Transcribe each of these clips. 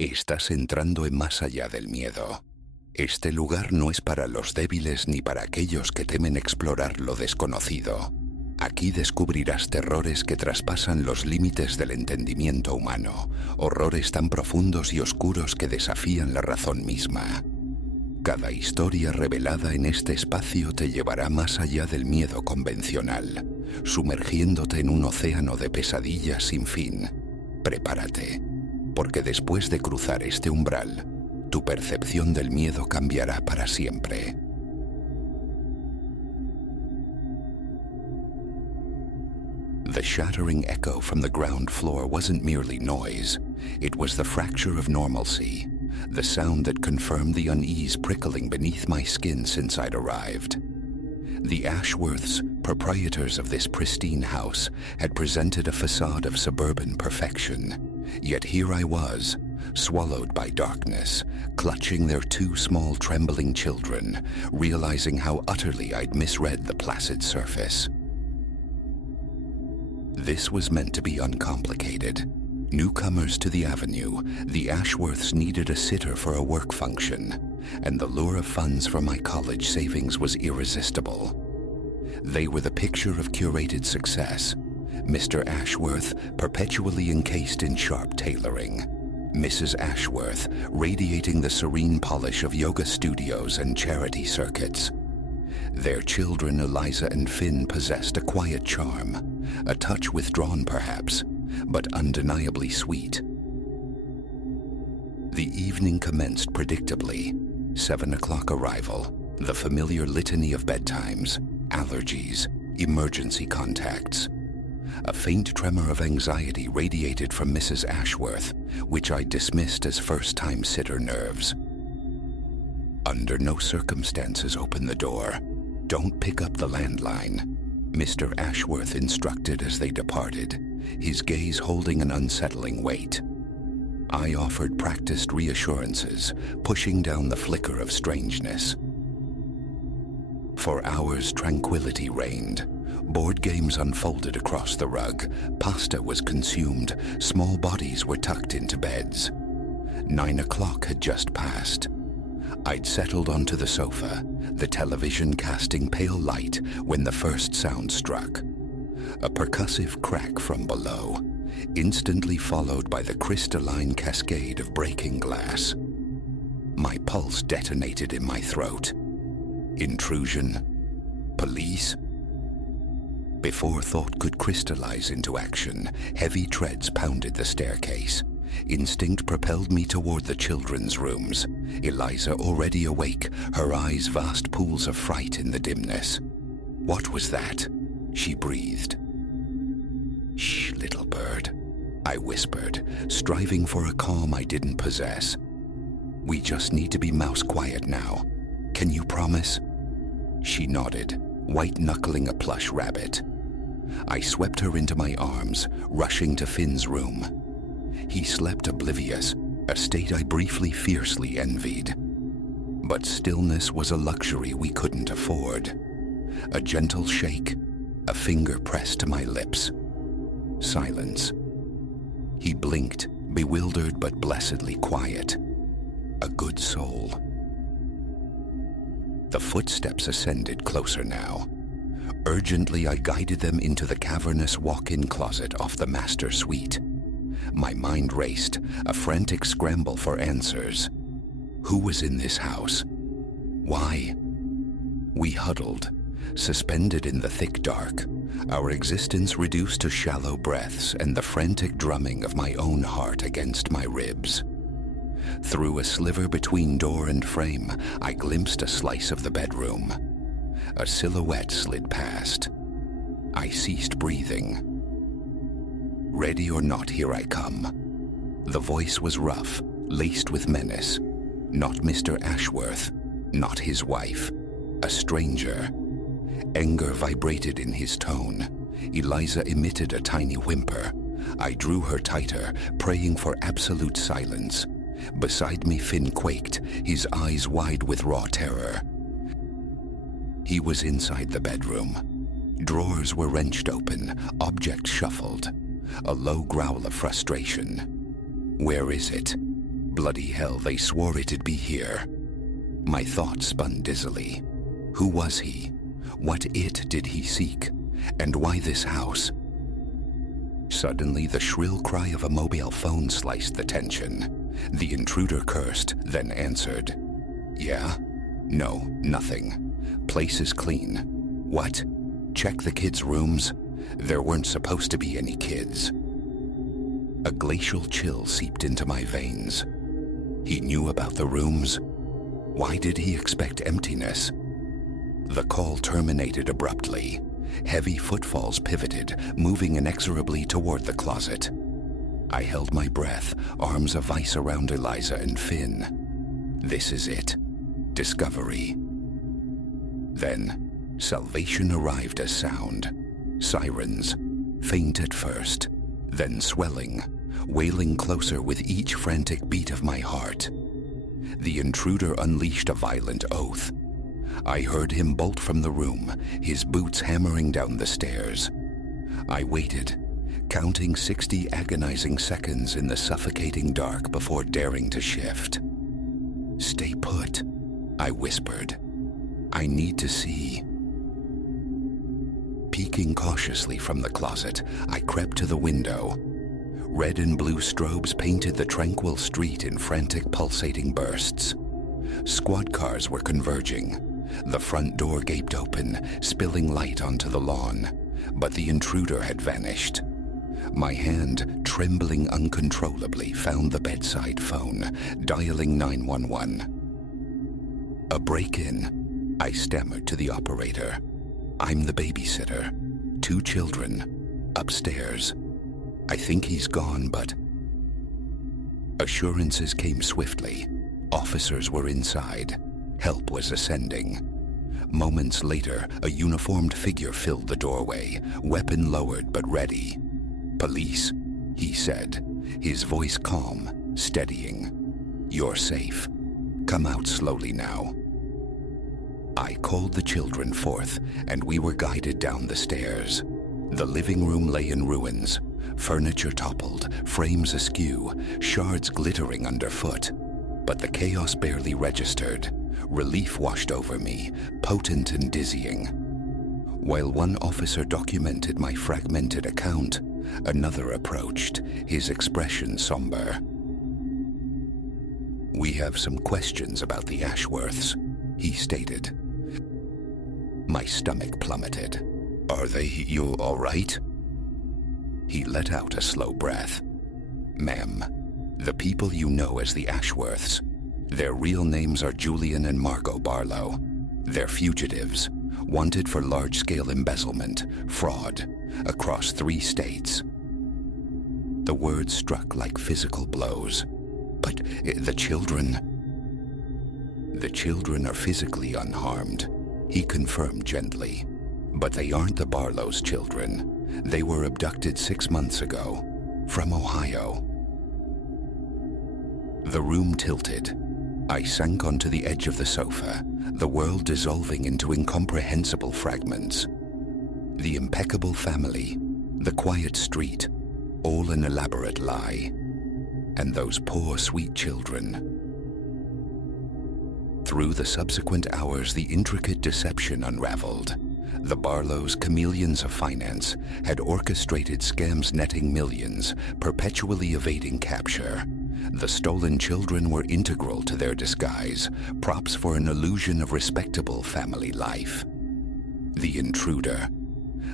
Estás entrando en más allá del miedo. Este lugar no es para los débiles ni para aquellos que temen explorar lo desconocido. Aquí descubrirás terrores que traspasan los límites del entendimiento humano, horrores tan profundos y oscuros que desafían la razón misma. Cada historia revelada en este espacio te llevará más allá del miedo convencional, sumergiéndote en un océano de pesadillas sin fin. Prepárate, porque después de cruzar este umbral, tu percepción del miedo cambiará para siempre. The shattering echo from the ground floor wasn't merely noise. It was the fracture of normalcy, the sound that confirmed the unease prickling beneath my skin since I'd arrived. The Ashworths, proprietors of this pristine house, had presented a facade of suburban perfection. Yet here I was, swallowed by darkness, clutching their two small trembling children, realizing how utterly I'd misread the placid surface. This was meant to be uncomplicated. Newcomers to the avenue, the Ashworths needed a sitter for a work function, and the lure of funds from my college savings was irresistible. They were the picture of curated success. Mr. Ashworth, perpetually encased in sharp tailoring. Mrs. Ashworth, radiating the serene polish of yoga studios and charity circuits. Their children, Eliza and Finn, possessed a quiet charm, a touch withdrawn perhaps, but undeniably sweet. The evening commenced predictably. 7 o'clock arrival, the familiar litany of bedtimes, allergies, emergency contacts. A faint tremor of anxiety radiated from Mrs. Ashworth, which I dismissed as first-time sitter nerves. Under no circumstances open the door. Don't pick up the landline, Mr. Ashworth instructed as they departed, his gaze holding an unsettling weight. I offered practiced reassurances, pushing down the flicker of strangeness. For hours, tranquility reigned. Board games unfolded across the rug, pasta was consumed, small bodies were tucked into beds. 9 o'clock had just passed. I'd settled onto the sofa, the television casting pale light when the first sound struck. A percussive crack from below, instantly followed by the crystalline cascade of breaking glass. My pulse detonated in my throat. Intrusion? Police? Before thought could crystallize into action, heavy treads pounded the staircase. Instinct propelled me toward the children's rooms. Eliza already awake, her eyes vast pools of fright in the dimness. What was that? She breathed. Shh, little bird, I whispered, striving for a calm I didn't possess. We just need to be mouse quiet now. Can you promise? She nodded, white-knuckling a plush rabbit. I swept her into my arms, rushing to Finn's room. He slept oblivious, a state I briefly fiercely envied. But stillness was a luxury we couldn't afford. A gentle shake, a finger pressed to my lips. Silence. He blinked, bewildered but blessedly quiet. A good soul. The footsteps ascended closer now. Urgently, I guided them into the cavernous walk-in closet off the master suite. My mind raced, a frantic scramble for answers. Who was in this house? Why? We huddled, suspended in the thick dark, our existence reduced to shallow breaths and the frantic drumming of my own heart against my ribs. Through a sliver between door and frame, I glimpsed a slice of the bedroom. A silhouette slid past. I ceased breathing. Ready or not, here I come. The voice was rough, laced with menace. Not Mr. Ashworth, not his wife. A stranger. Anger vibrated in his tone. Eliza emitted a tiny whimper. I drew her tighter, praying for absolute silence. Beside me, Finn quaked, his eyes wide with raw terror. He was inside the bedroom. Drawers were wrenched open, objects shuffled. A low growl of frustration. Where is it? Bloody hell, they swore it'd be here. My thoughts spun dizzily. Who was he? What it did he seek? And why this house? Suddenly, the shrill cry of a mobile phone sliced the tension. The intruder cursed, then answered. Yeah? No, nothing. Place is clean. What? Check the kids' rooms? There weren't supposed to be any kids. A glacial chill seeped into my veins. He knew about the rooms. Why did he expect emptiness? The call terminated abruptly. Heavy footfalls pivoted, moving inexorably toward the closet. I held my breath, arms a vice around Eliza and Finn. This is it. Discovery. Then, salvation arrived as sound. Sirens, faint at first, then swelling, wailing closer with each frantic beat of my heart. The intruder unleashed a violent oath. I heard him bolt from the room, his boots hammering down the stairs. I waited, counting 60 agonizing seconds in the suffocating dark before daring to shift. Stay put, I whispered. I need to see. Peeking cautiously from the closet, I crept to the window. Red and blue strobes painted the tranquil street in frantic, pulsating bursts. Squad cars were converging. The front door gaped open, spilling light onto the lawn, but the intruder had vanished. My hand, trembling uncontrollably, found the bedside phone, dialing 911. A break-in, I stammered to the operator. I'm the babysitter. 2 children. Upstairs. I think he's gone, but... Assurances came swiftly. Officers were inside. Help was ascending. Moments later, a uniformed figure filled the doorway, weapon lowered but ready. Police, he said, his voice calm, steadying. You're safe. Come out slowly now. I called the children forth, and we were guided down the stairs. The living room lay in ruins, furniture toppled, frames askew, shards glittering underfoot. But the chaos barely registered. Relief washed over me, potent and dizzying. While one officer documented my fragmented account, another approached, his expression somber. We have some questions about the Ashworths, he stated. My stomach plummeted. Are you all right? He let out a slow breath. Ma'am, the people you know as the Ashworths, their real names are Julian and Margot Barlow. They're fugitives, wanted for large-scale embezzlement, fraud, across 3 states. The words struck like physical blows. But the children... The children are physically unharmed, he confirmed gently. But they aren't the Barlow's children. They were abducted 6 months ago, from Ohio. The room tilted. I sank onto the edge of the sofa, the world dissolving into incomprehensible fragments. The impeccable family, the quiet street, all an elaborate lie. And those poor, sweet children. Through the subsequent hours, the intricate deception unraveled. The Barlows, chameleons of finance, had orchestrated scams netting millions, perpetually evading capture. The stolen children were integral to their disguise, props for an illusion of respectable family life. The intruder,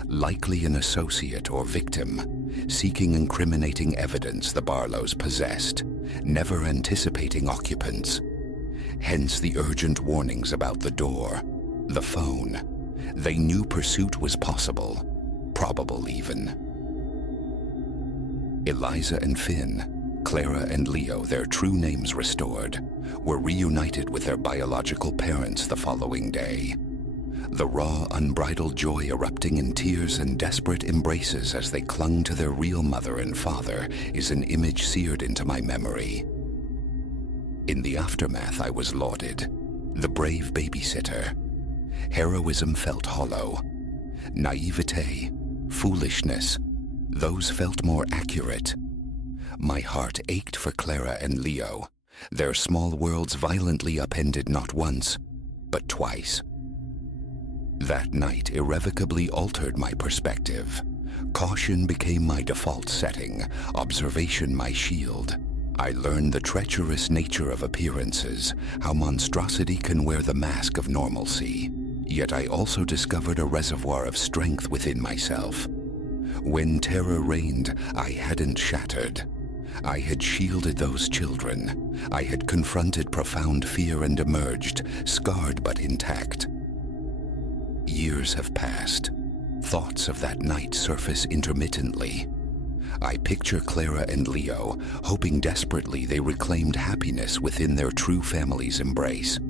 likely an associate or victim, seeking incriminating evidence the Barlows possessed, never anticipating occupants. Hence the urgent warnings about the door, the phone. They knew pursuit was possible, probable even. Eliza and Finn, Clara and Leo, their true names restored, were reunited with their biological parents the following day. The raw, unbridled joy erupting in tears and desperate embraces as they clung to their real mother and father is an image seared into my memory. In the aftermath, I was lauded, the brave babysitter. Heroism felt hollow. Naivete, foolishness, those felt more accurate. My heart ached for Clara and Leo, their small worlds violently upended not once, but twice. That night irrevocably altered my perspective. Caution became my default setting, observation my shield. I learned the treacherous nature of appearances, how monstrosity can wear the mask of normalcy. Yet I also discovered a reservoir of strength within myself. When terror reigned, I hadn't shattered. I had shielded those children. I had confronted profound fear and emerged, scarred but intact. Years have passed. Thoughts of that night surface intermittently. I picture Clara and Leo, hoping desperately they reclaimed happiness within their true family's embrace.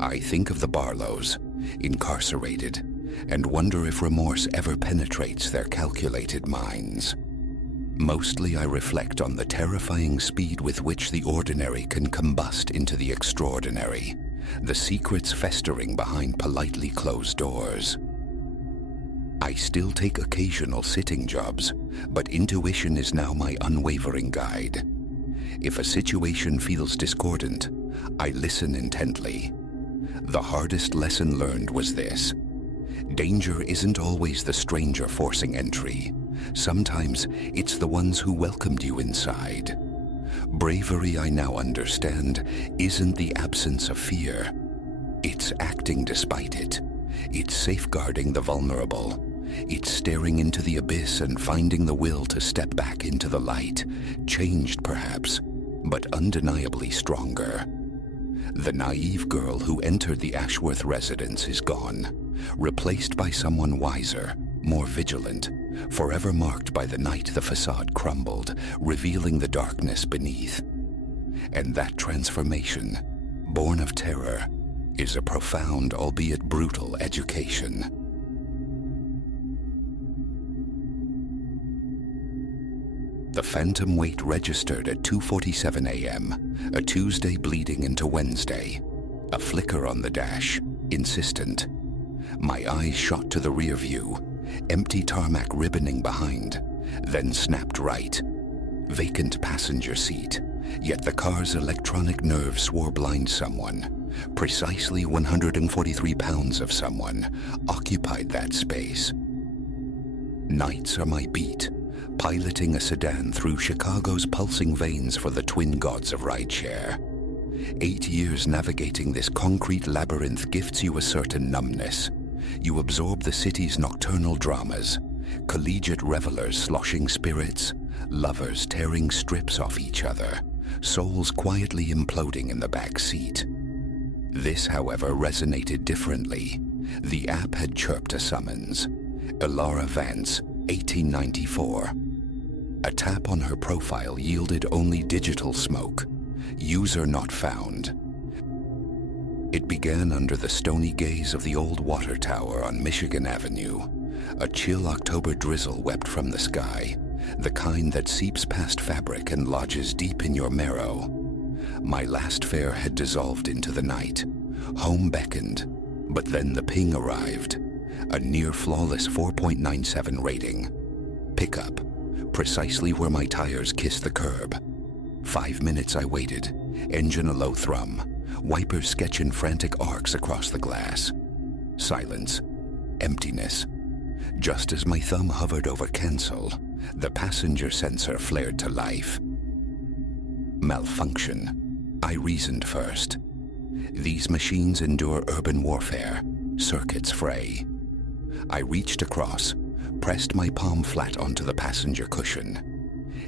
I think of the Barlows, incarcerated, and wonder if remorse ever penetrates their calculated minds. Mostly I reflect on the terrifying speed with which the ordinary can combust into the extraordinary, the secrets festering behind politely closed doors. I still take occasional sitting jobs, but intuition is now my unwavering guide. If a situation feels discordant, I listen intently. The hardest lesson learned was this: danger isn't always the stranger forcing entry. Sometimes it's the ones who welcomed you inside. Bravery, I now understand, isn't the absence of fear. It's acting despite it. It's safeguarding the vulnerable. It's staring into the abyss and finding the will to step back into the light, changed perhaps, but undeniably stronger. The naive girl who entered the Ashworth residence is gone, replaced by someone wiser, more vigilant, forever marked by the night the facade crumbled, revealing the darkness beneath. And that transformation, born of terror, is a profound, albeit brutal, education. The phantom weight registered at 2:47 a.m., a Tuesday bleeding into Wednesday. A flicker on the dash, insistent. My eyes shot to the rear view, empty tarmac ribboning behind, then snapped right. Vacant passenger seat, yet the car's electronic nerve swore blind someone. Precisely 143 pounds of someone occupied that space. Nights are my beat, piloting a sedan through Chicago's pulsing veins for the twin gods of rideshare. 8 years navigating this concrete labyrinth gifts you a certain numbness. You absorb the city's nocturnal dramas, collegiate revelers sloshing spirits, lovers tearing strips off each other, souls quietly imploding in the back seat. This, however, resonated differently. The app had chirped a summons. Elara Vance, 1894. A tap on her profile yielded only digital smoke. User not found. It began under the stony gaze of the old water tower on Michigan Avenue. A chill October drizzle wept from the sky, the kind that seeps past fabric and lodges deep in your marrow. My last fare had dissolved into the night. Home beckoned, but then the ping arrived. A near-flawless 4.97 rating. Pickup, precisely where my tires kissed the curb. 5 minutes I waited, engine a low thrum, wipers sketching frantic arcs across the glass. Silence, emptiness. Just as my thumb hovered over cancel, the passenger sensor flared to life. Malfunction, I reasoned first. These machines endure urban warfare, circuits fray. I reached across, pressed my palm flat onto the passenger cushion.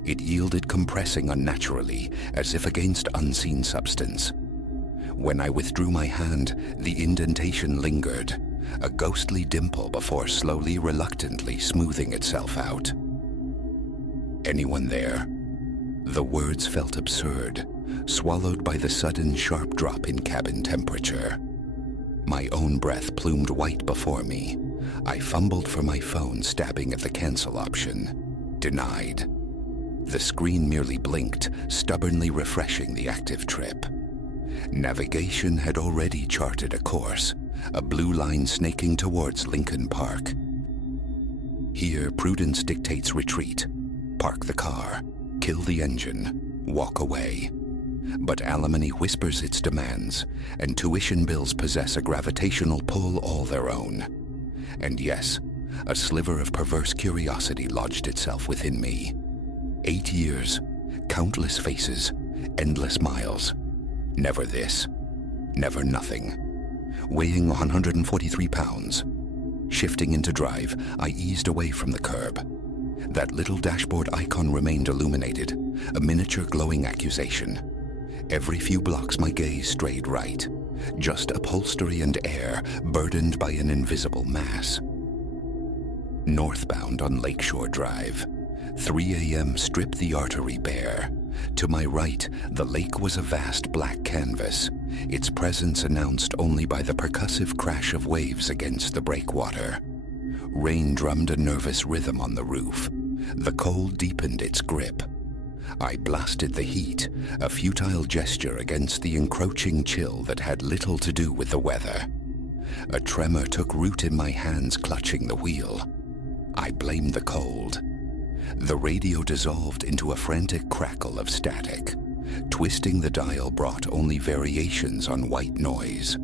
It yielded compressing unnaturally, as if against unseen substance. When I withdrew my hand, the indentation lingered, a ghostly dimple before slowly, reluctantly smoothing itself out. Anyone there? The words felt absurd, swallowed by the sudden sharp drop in cabin temperature. My own breath plumed white before me. I fumbled for my phone, stabbing at the cancel option. Denied. The screen merely blinked, stubbornly refreshing the active trip. Navigation had already charted a course, a blue line snaking towards Lincoln Park. Here, prudence dictates retreat. Park the car, kill the engine, walk away. but alimony whispers its demands, and tuition bills possess a gravitational pull all their own. And yes, a sliver of perverse curiosity lodged itself within me. 8 years, countless faces, endless miles. Never this, never nothing. Weighing 143 pounds. Shifting into drive, I eased away from the curb. That little dashboard icon remained illuminated, a miniature glowing accusation. Every few blocks my gaze strayed right, just upholstery and air burdened by an invisible mass. Northbound on Lakeshore Drive, 3 a.m. stripped the artery bare. To my right, the lake was a vast black canvas, its presence announced only by the percussive crash of waves against the breakwater. Rain drummed a nervous rhythm on the roof. The cold deepened its grip. I blasted the heat, a futile gesture against the encroaching chill that had little to do with the weather. A tremor took root in my hands clutching the wheel. I blamed the cold. The radio dissolved into a frantic crackle of static. Twisting the dial brought only variations on white noise.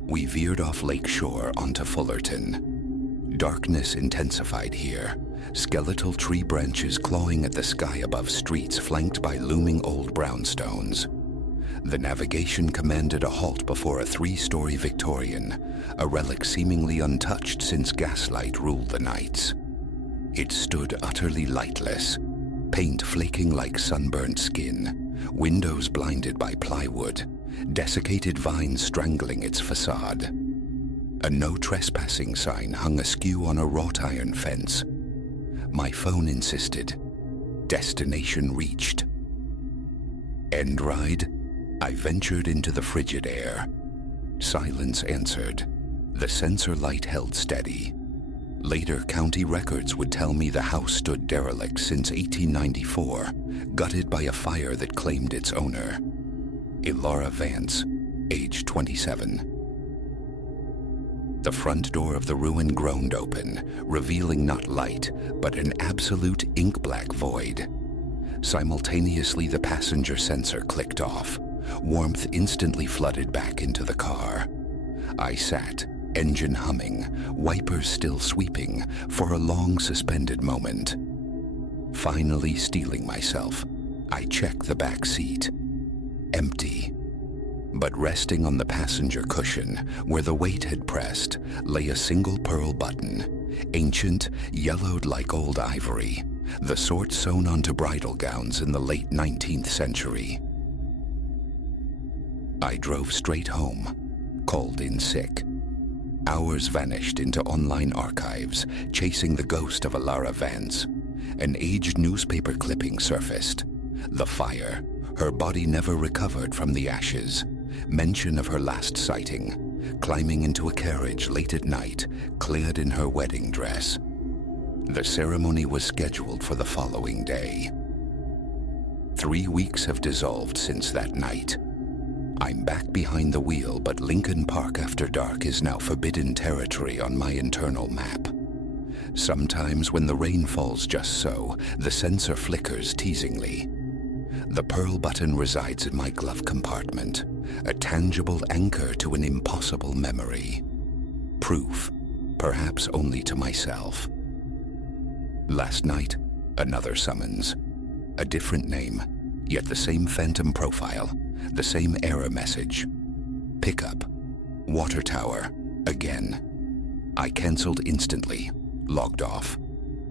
We veered off Lakeshore onto Fullerton. Darkness intensified here, skeletal tree branches clawing at the sky above streets flanked by looming old brownstones. The navigation commanded a halt before a 3-story Victorian, a relic seemingly untouched since gaslight ruled the nights. It stood utterly lightless, paint flaking like sunburnt skin, windows blinded by plywood, desiccated vines strangling its facade. A no trespassing sign hung askew on a wrought iron fence. My phone insisted. Destination reached. End ride? I ventured into the frigid air. Silence answered. The sensor light held steady. Later county records would tell me the house stood derelict since 1894, gutted by a fire that claimed its owner. Elara Vance, age 27. The front door of the ruin groaned open, revealing not light, but an absolute ink-black void. Simultaneously, the passenger sensor clicked off. Warmth instantly flooded back into the car. I sat, engine humming, wipers still sweeping, for a long suspended moment. Finally steeling myself, I checked the back seat. Empty. But resting on the passenger cushion, where the weight had pressed, lay a single pearl button, ancient, yellowed like old ivory, the sort sewn onto bridal gowns in the late 19th century. I drove straight home, called in sick. Hours vanished into online archives, chasing the ghost of Elara Vance. An aged newspaper clipping surfaced. The fire, her body never recovered from the ashes. Mention of her last sighting, climbing into a carriage late at night, clad in her wedding dress. The ceremony was scheduled for the following day. 3 weeks have dissolved since that night. I'm back behind the wheel, but Lincoln Park after dark is now forbidden territory on my internal map. Sometimes when the rain falls just so, the sensor flickers teasingly. The pearl button resides in my glove compartment, a tangible anchor to an impossible memory. Proof, perhaps only to myself. Last night, another summons. A different name, yet the same phantom profile, the same error message. Pickup, water tower, again. I canceled instantly, logged off.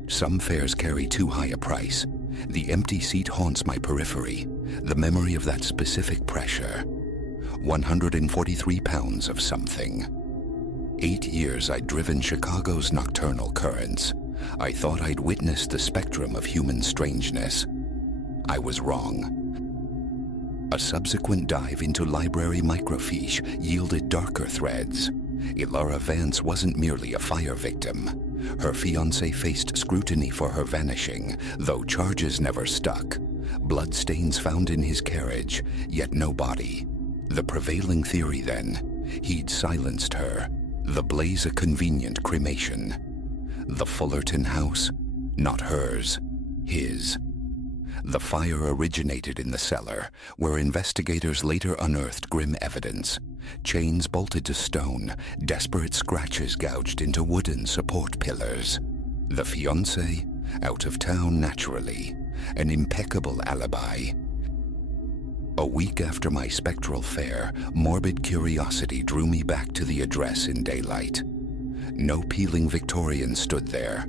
Some fares carry too high a price. The empty seat haunts my periphery, the memory of that specific pressure. 143 pounds of something. 8 years I'd driven Chicago's nocturnal currents. I thought I'd witnessed the spectrum of human strangeness. I was wrong. A subsequent dive into library microfiche yielded darker threads. Elara Vance wasn't merely a fire victim. Her fiancé faced scrutiny for her vanishing, though charges never stuck. Bloodstains found in his carriage, yet no body. The prevailing theory then, he'd silenced her. The blaze a convenient cremation. The Fullerton house, not hers, his. The fire originated in the cellar, where investigators later unearthed grim evidence. Chains bolted to stone, desperate scratches gouged into wooden support pillars. The fiancé, out of town naturally, an impeccable alibi. A week after my spectral fare, morbid curiosity drew me back to the address in daylight. No peeling Victorian stood there,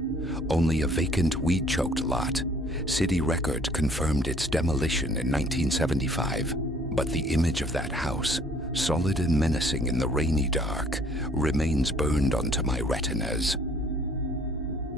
only a vacant weed-choked lot. City Record confirmed its demolition in 1975, but the image of that house, solid and menacing in the rainy dark, remains burned onto my retinas.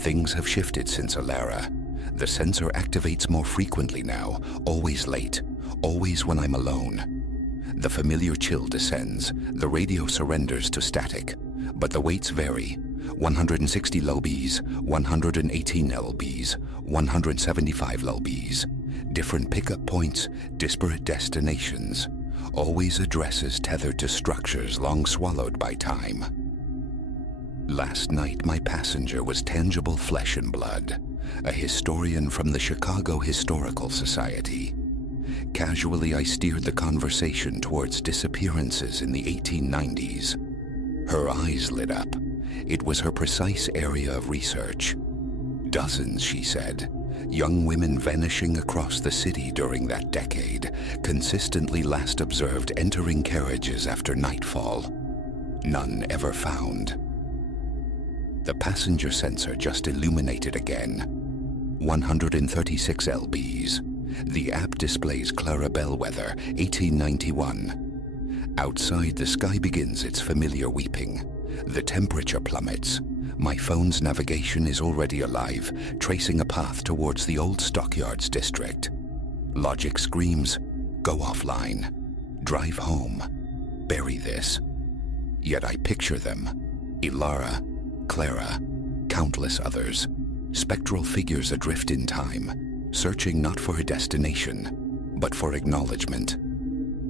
Things have shifted since Allá. The sensor activates more frequently now, always late, always when I'm alone. The familiar chill descends, the radio surrenders to static, but the weights vary. 160 lbs, 118 lbs, 175 lbs. Different pickup points, disparate destinations. Always addresses tethered to structures long swallowed by time. Last night my passenger was tangible flesh and blood, a historian from the Chicago Historical Society. Casually I steered the conversation towards disappearances in the 1890s. Her eyes lit up. It was her precise area of research. Dozens, she said. Young women vanishing across the city during that decade, consistently last observed entering carriages after nightfall. None ever found. The passenger sensor just illuminated again. 136 lbs. The app displays Clara Bellwether, 1891. Outside, the sky begins its familiar weeping. The temperature plummets. My phone's navigation is already alive, tracing a path towards the old Stockyards district. Logic screams, go offline. Drive home. Bury this. Yet I picture them. Ilara, Clara, countless others. Spectral figures adrift in time, searching not for a destination, but for acknowledgement.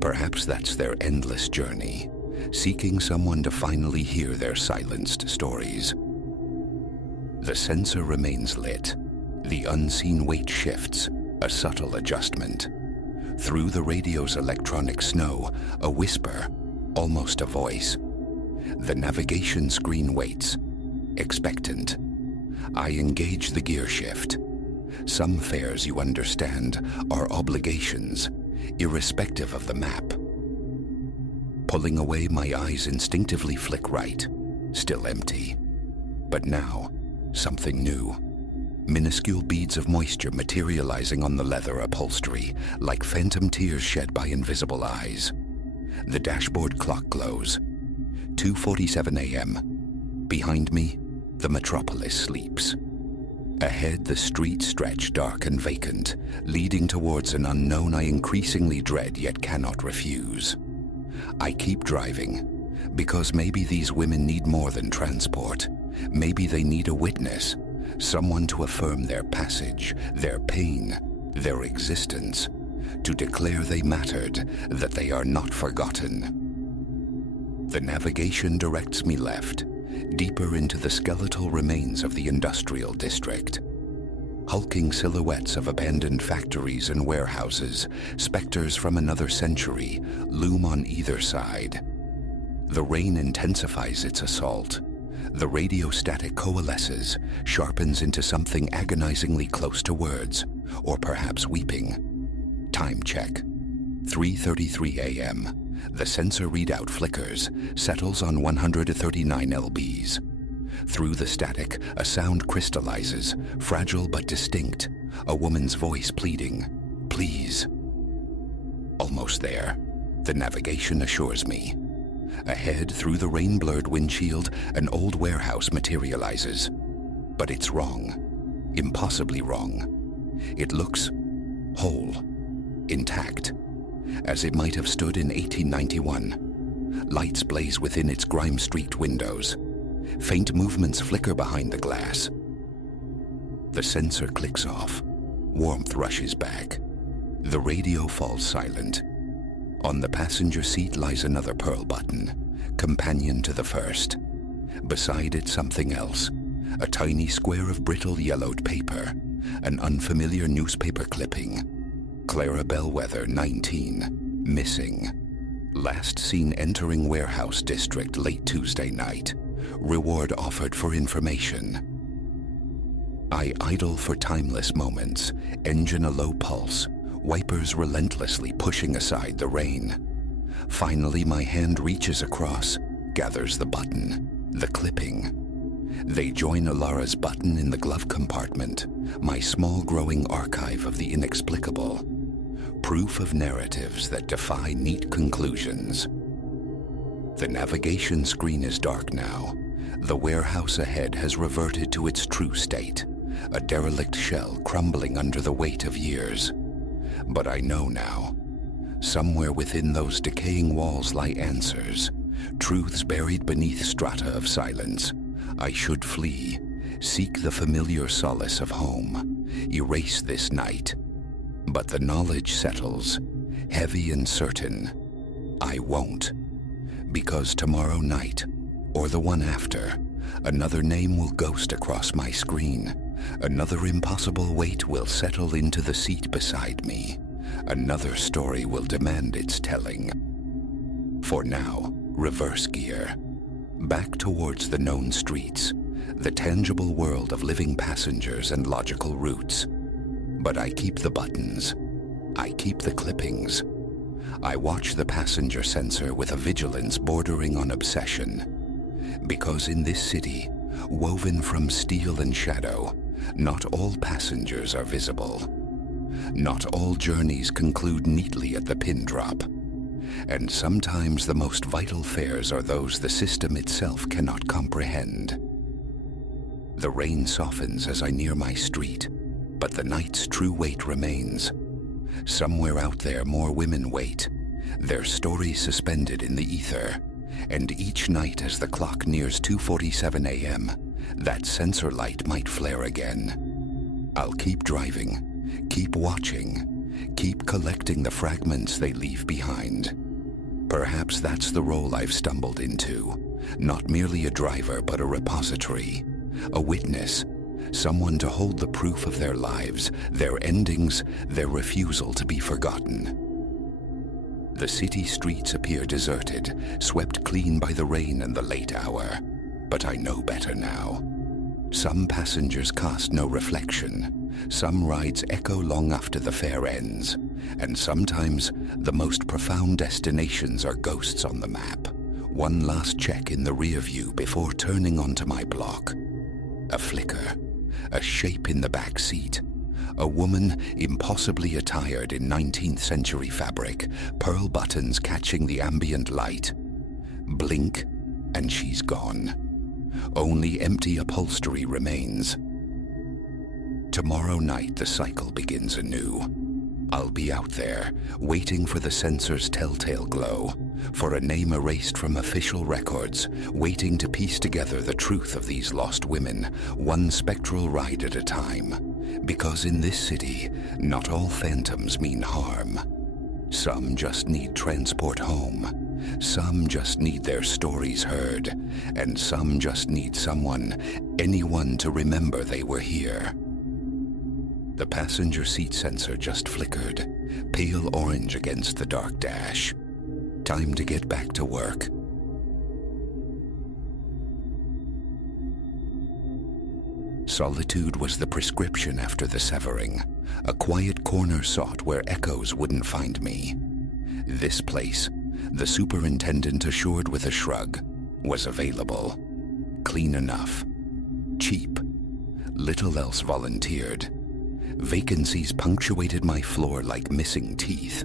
Perhaps that's their endless journey, seeking someone to finally hear their silenced stories. The sensor remains lit. The unseen weight shifts, a subtle adjustment. Through the radio's electronic snow, a whisper, almost a voice. The navigation screen waits, expectant. I engage the gear shift. Some fares, you understand, are obligations, irrespective of the map. Pulling away, my eyes instinctively flick right, still empty. But now, something new. Minuscule beads of moisture materializing on the leather upholstery, like phantom tears shed by invisible eyes. The dashboard clock glows. 2:47 a.m. Behind me, the metropolis sleeps. Ahead, the streets stretch dark and vacant, leading towards an unknown I increasingly dread yet cannot refuse. I keep driving, because maybe these women need more than transport. Maybe they need a witness, someone to affirm their passage, their pain, their existence, to declare they mattered, that they are not forgotten. The navigation directs me left, deeper into the skeletal remains of the industrial district. Hulking silhouettes of abandoned factories and warehouses, specters from another century, loom on either side. The rain intensifies its assault. The radio static coalesces, sharpens into something agonizingly close to words, or perhaps weeping. Time check. 3:33 a.m. The sensor readout flickers, settles on 139 lbs. Through the static, a sound crystallizes, fragile but distinct, a woman's voice pleading, "Please." Almost there. The navigation assures me. Ahead, through the rain-blurred windshield, an old warehouse materializes. But it's wrong. Impossibly wrong. It looks whole, intact, as it might have stood in 1891. Lights blaze within its grime-streaked windows. Faint movements flicker behind the glass. The sensor clicks off. Warmth rushes back. The radio falls silent. On the passenger seat lies another pearl button, companion to the first. Beside it, something else. A tiny square of brittle yellowed paper. An unfamiliar newspaper clipping. Clara Bellwether, 19, missing. Last seen entering warehouse district late Tuesday night. Reward offered for information. I idle for timeless moments, engine a low pulse, wipers relentlessly pushing aside the rain. Finally, my hand reaches across, gathers the button, the clipping. They join Alara's button in the glove compartment, my small growing archive of the inexplicable. Proof of narratives that defy neat conclusions. The navigation screen is dark now. The warehouse ahead has reverted to its true state, a derelict shell crumbling under the weight of years. But I know now. Somewhere within those decaying walls lie answers, truths buried beneath strata of silence. I should flee, seek the familiar solace of home, erase this night. But the knowledge settles, heavy and certain. I won't, because tomorrow night, or the one after, another name will ghost across my screen. Another impossible weight will settle into the seat beside me. Another story will demand its telling. For now, reverse gear. Back towards the known streets, the tangible world of living passengers and logical routes. But I keep the buttons. I keep the clippings. I watch the passenger sensor with a vigilance bordering on obsession. Because in this city, woven from steel and shadow, not all passengers are visible. Not all journeys conclude neatly at the pin drop. And sometimes the most vital fares are those the system itself cannot comprehend. The rain softens as I near my street, but the night's true weight remains. Somewhere out there more women wait, their stories suspended in the ether. And each night as the clock nears 2:47 a.m., that sensor light might flare again. I'll keep driving, keep watching, keep collecting the fragments they leave behind. Perhaps that's the role I've stumbled into. Not merely a driver, but a repository, a witness, someone to hold the proof of their lives, their endings, their refusal to be forgotten. The city streets appear deserted, swept clean by the rain and the late hour. But I know better now. Some passengers cast no reflection. Some rides echo long after the fare ends. And sometimes the most profound destinations are ghosts on the map. One last check in the rear view before turning onto my block. A flicker, a shape in the back seat. A woman impossibly attired in 19th century fabric, pearl buttons catching the ambient light. Blink, and she's gone. Only empty upholstery remains. Tomorrow night the cycle begins anew. I'll be out there, waiting for the sensor's telltale glow, for a name erased from official records, waiting to piece together the truth of these lost women, one spectral ride at a time. Because in this city, not all phantoms mean harm. Some just need transport home. Some just need their stories heard. And some just need someone, anyone to remember they were here. The passenger seat sensor just flickered, pale orange against the dark dash. Time to get back to work. Solitude was the prescription after the severing, a quiet corner sought where echoes wouldn't find me. This place, the superintendent assured with a shrug, was available. Clean enough. Cheap. Little else volunteered. Vacancies punctuated my floor like missing teeth.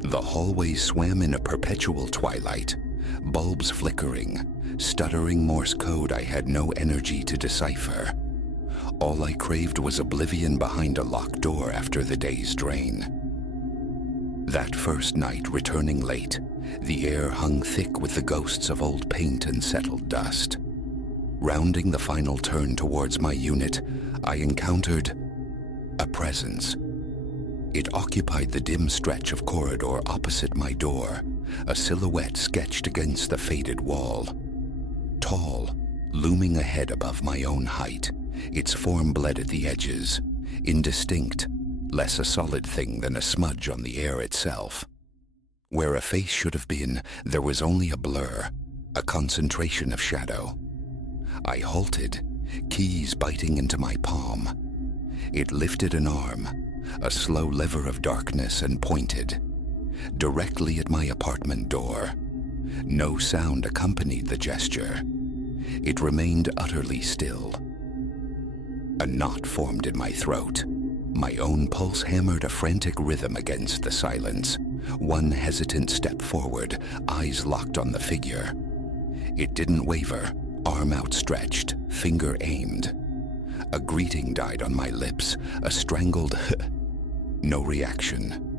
The hallways swam in a perpetual twilight, bulbs flickering, stuttering Morse code I had no energy to decipher. All I craved was oblivion behind a locked door after the day's drain. That first night, returning late, the air hung thick with the ghosts of old paint and settled dust. Rounding the final turn towards my unit, I encountered a presence. It occupied the dim stretch of corridor opposite my door, a silhouette sketched against the faded wall. Tall, looming ahead above my own height, its form bled at the edges, indistinct, less a solid thing than a smudge on the air itself. Where a face should have been, there was only a blur, a concentration of shadow. I halted, keys biting into my palm. It lifted an arm, a slow lever of darkness, and pointed directly at my apartment door. No sound accompanied the gesture. It remained utterly still. A knot formed in my throat. My own pulse hammered a frantic rhythm against the silence. One hesitant step forward, eyes locked on the figure. It didn't waver, arm outstretched, finger aimed. A greeting died on my lips, a strangled no reaction.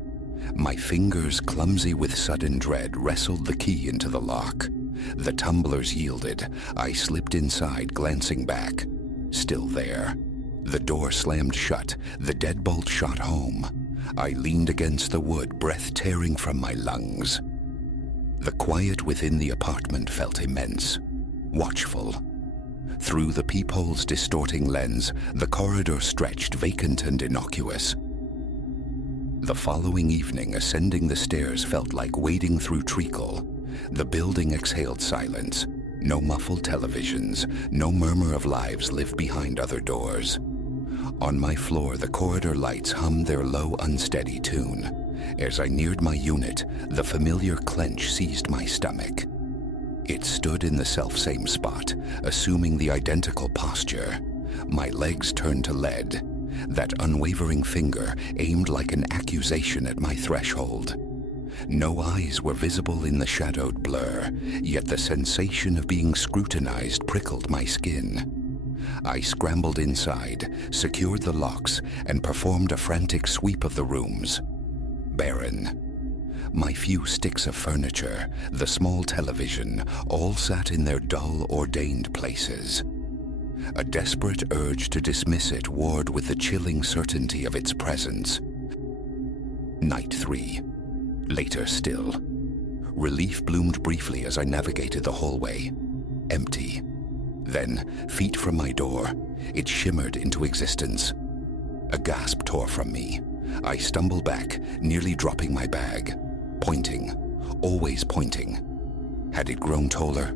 My fingers, clumsy with sudden dread, wrestled the key into the lock. The tumblers yielded. I slipped inside, glancing back. Still there. The door slammed shut, the deadbolt shot home. I leaned against the wood, breath tearing from my lungs. The quiet within the apartment felt immense, watchful. Through the peephole's distorting lens, the corridor stretched vacant and innocuous. The following evening, ascending the stairs felt like wading through treacle. The building exhaled silence. No muffled televisions, no murmur of lives lived behind other doors. On my floor, the corridor lights hummed their low, unsteady tune. As I neared my unit, the familiar clench seized my stomach. It stood in the selfsame spot, assuming the identical posture. My legs turned to lead. That unwavering finger aimed like an accusation at my threshold. No eyes were visible in the shadowed blur, yet the sensation of being scrutinized prickled my skin. I scrambled inside, secured the locks, and performed a frantic sweep of the rooms. Barren. My few sticks of furniture, the small television, all sat in their dull, ordained places. A desperate urge to dismiss it warred with the chilling certainty of its presence. Night 3. Later still. Relief bloomed briefly as I navigated the hallway. Empty. Then, feet from my door, it shimmered into existence. A gasp tore from me. I stumbled back, nearly dropping my bag. Pointing. Always pointing. Had it grown taller?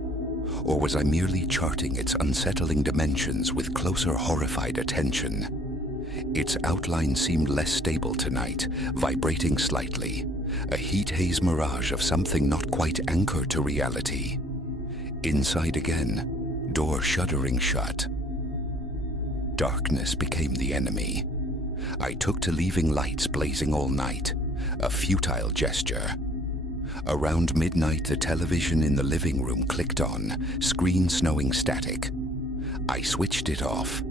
Or was I merely charting its unsettling dimensions with closer, horrified attention? Its outline seemed less stable tonight, vibrating slightly, a heat haze mirage of something not quite anchored to reality. Inside again, door shuddering shut. Darkness became the enemy. I took to leaving lights blazing all night, a futile gesture. Around midnight, the television in the living room clicked on, screen snowing static. I switched it off.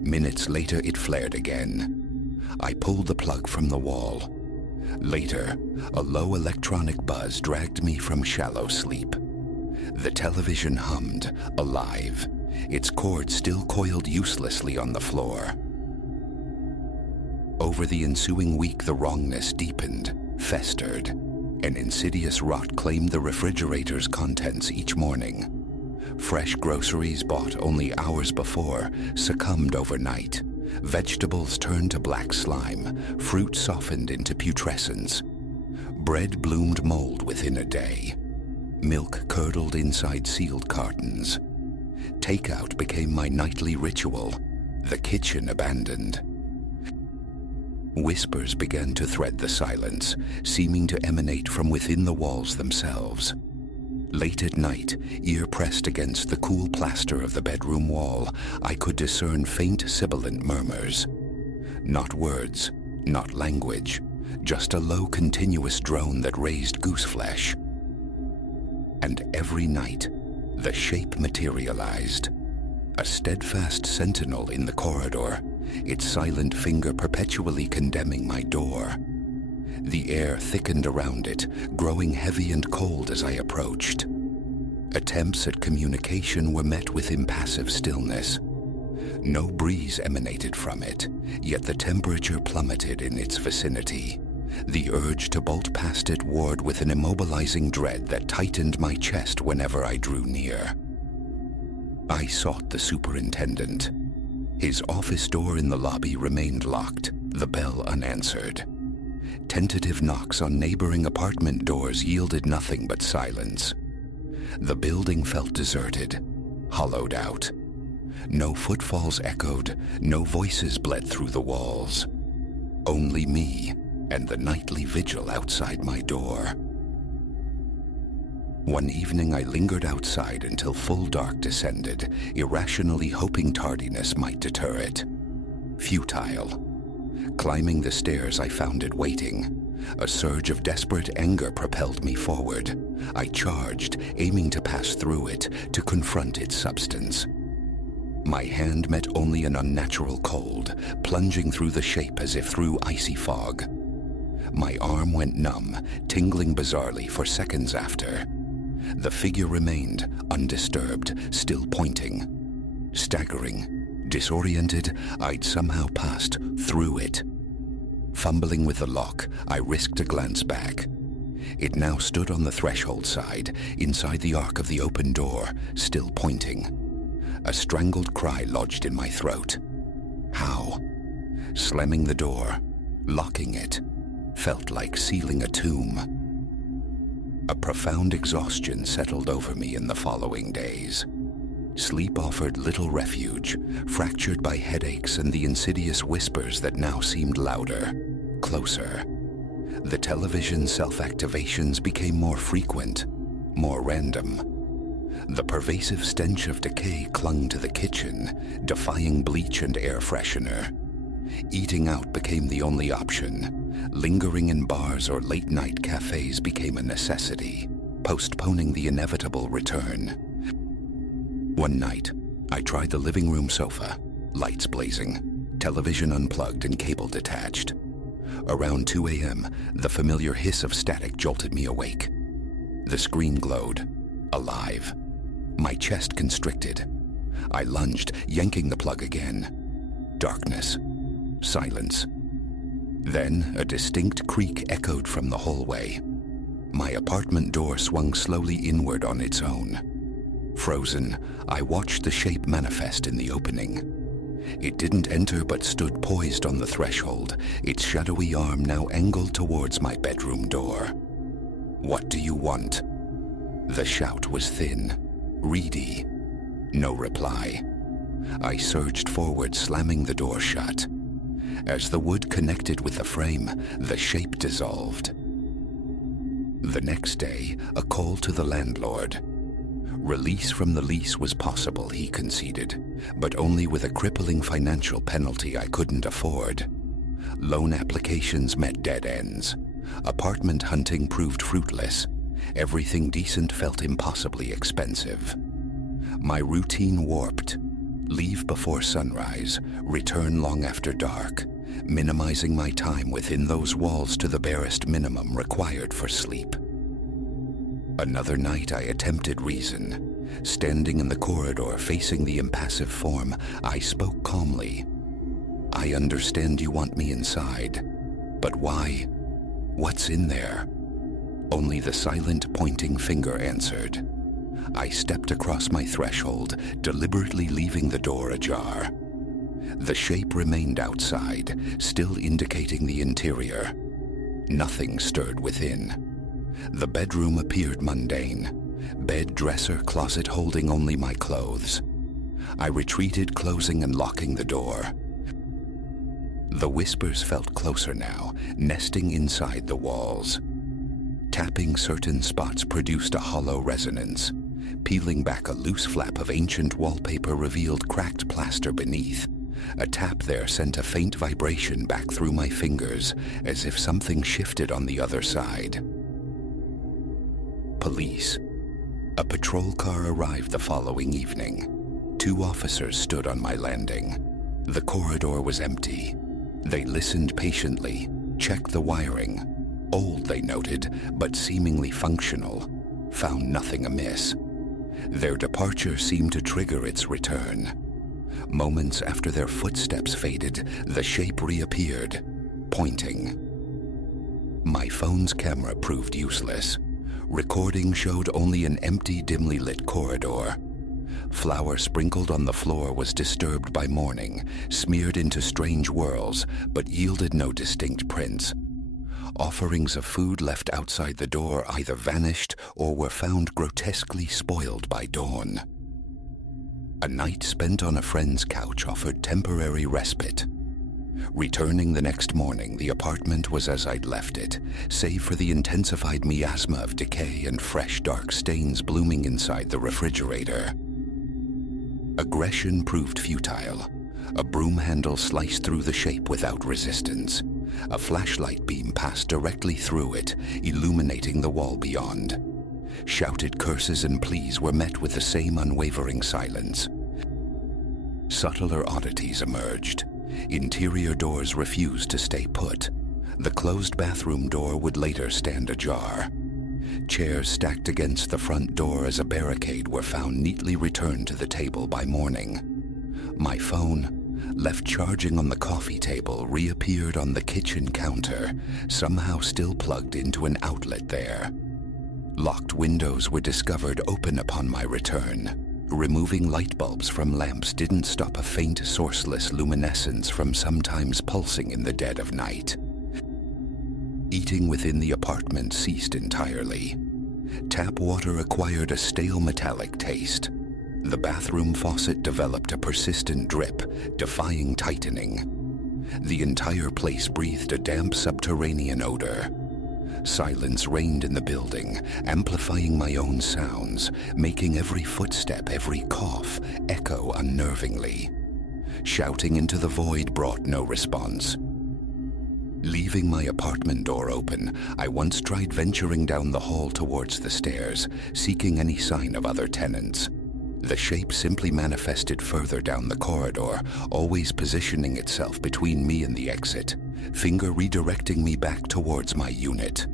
Minutes later, it flared again. I pulled the plug from the wall. Later, a low electronic buzz dragged me from shallow sleep. The television hummed, alive, its cord still coiled uselessly on the floor. Over the ensuing week, the wrongness deepened, festered. An insidious rot claimed the refrigerator's contents each morning. Fresh groceries bought only hours before succumbed overnight. Vegetables turned to black slime, fruit softened into putrescence. Bread bloomed mold within a day. Milk curdled inside sealed cartons. Takeout became my nightly ritual, the kitchen abandoned. Whispers began to thread the silence, seeming to emanate from within the walls themselves. Late at night, ear pressed against the cool plaster of the bedroom wall, I could discern faint sibilant murmurs. Not words, not language, just a low continuous drone that raised gooseflesh. And every night, the shape materialized. A steadfast sentinel in the corridor, its silent finger perpetually condemning my door. The air thickened around it, growing heavy and cold as I approached. Attempts at communication were met with impassive stillness. No breeze emanated from it, yet the temperature plummeted in its vicinity. The urge to bolt past it warred with an immobilizing dread that tightened my chest whenever I drew near. I sought the superintendent. His office door in the lobby remained locked, the bell unanswered. Tentative knocks on neighboring apartment doors yielded nothing but silence. The building felt deserted, hollowed out. No footfalls echoed, no voices bled through the walls. Only me and the nightly vigil outside my door. One evening I lingered outside until full dark descended, irrationally hoping tardiness might deter it. Futile. Climbing the stairs, I found it waiting. A surge of desperate anger propelled me forward. I charged, aiming to pass through it, to confront its substance. My hand met only an unnatural cold, plunging through the shape as if through icy fog. My arm went numb, tingling bizarrely for seconds after. The figure remained, undisturbed, still pointing. Staggering, disoriented, I'd somehow passed through it. Fumbling with the lock, I risked a glance back. It now stood on the threshold side, inside the arc of the open door, still pointing. A strangled cry lodged in my throat. How? Slamming the door, locking it, felt like sealing a tomb. A profound exhaustion settled over me in the following days. Sleep offered little refuge, fractured by headaches and the insidious whispers that now seemed louder, closer. The television self-activations became more frequent, more random. The pervasive stench of decay clung to the kitchen, defying bleach and air freshener. Eating out became the only option. Lingering in bars or late-night cafes became a necessity, postponing the inevitable return. One night, I tried the living room sofa, lights blazing, television unplugged and cable detached. Around 2 a.m., the familiar hiss of static jolted me awake. The screen glowed, alive. My chest constricted. I lunged, yanking the plug again. Darkness. Silence. Then a distinct creak echoed from the hallway. My apartment door swung slowly inward on its own. Frozen, I watched the shape manifest in the opening. It didn't enter but stood poised on the threshold, its shadowy arm now angled towards my bedroom door. "What do you want?" The shout was thin, reedy. No reply. I surged forward, slamming the door shut. As the wood connected with the frame, the shape dissolved. The next day, a call to the landlord. Release from the lease was possible, he conceded, but only with a crippling financial penalty I couldn't afford. Loan applications met dead ends. Apartment hunting proved fruitless. Everything decent felt impossibly expensive. My routine warped. Leave before sunrise, return long after dark, minimizing my time within those walls to the barest minimum required for sleep. Another night I attempted reason. Standing in the corridor facing the impassive form, I spoke calmly. "I understand you want me inside, but why? What's in there?" Only the silent pointing finger answered. I stepped across my threshold, deliberately leaving the door ajar. The shape remained outside, still indicating the interior. Nothing stirred within. The bedroom appeared mundane. Bed, dresser, closet holding only my clothes. I retreated, closing and locking the door. The whispers felt closer now, nesting inside the walls. Tapping certain spots produced a hollow resonance. Peeling back a loose flap of ancient wallpaper revealed cracked plaster beneath. A tap there sent a faint vibration back through my fingers, as if something shifted on the other side. Police. A patrol car arrived the following evening. 2 officers stood on my landing. The corridor was empty. They listened patiently, checked the wiring. Old, they noted, but seemingly functional. Found nothing amiss. Their departure seemed to trigger its return. Moments after their footsteps faded, the shape reappeared, pointing. My phone's camera proved useless. Recording showed only an empty, dimly lit corridor. Flour sprinkled on the floor was disturbed by morning, smeared into strange whirls, but yielded no distinct prints. Offerings of food left outside the door either vanished or were found grotesquely spoiled by dawn. A night spent on a friend's couch offered temporary respite. Returning the next morning, the apartment was as I'd left it, save for the intensified miasma of decay and fresh dark stains blooming inside the refrigerator. Aggression proved futile. A broom handle sliced through the shape without resistance. A flashlight beam passed directly through it, illuminating the wall beyond. Shouted curses and pleas were met with the same unwavering silence. Subtler oddities emerged. Interior doors refused to stay put. The closed bathroom door would later stand ajar. Chairs stacked against the front door as a barricade were found neatly returned to the table by morning. My phone, left charging on the coffee table, reappeared on the kitchen counter, somehow still plugged into an outlet there. Locked windows were discovered open upon my return. Removing light bulbs from lamps didn't stop a faint, sourceless luminescence from sometimes pulsing in the dead of night. Eating within the apartment ceased entirely. Tap water acquired a stale metallic taste. The bathroom faucet developed a persistent drip, defying tightening. The entire place breathed a damp subterranean odor. Silence reigned in the building, amplifying my own sounds, making every footstep, every cough, echo unnervingly. Shouting into the void brought no response. Leaving my apartment door open, I once tried venturing down the hall towards the stairs, seeking any sign of other tenants. The shape simply manifested further down the corridor, always positioning itself between me and the exit, finger redirecting me back towards my unit.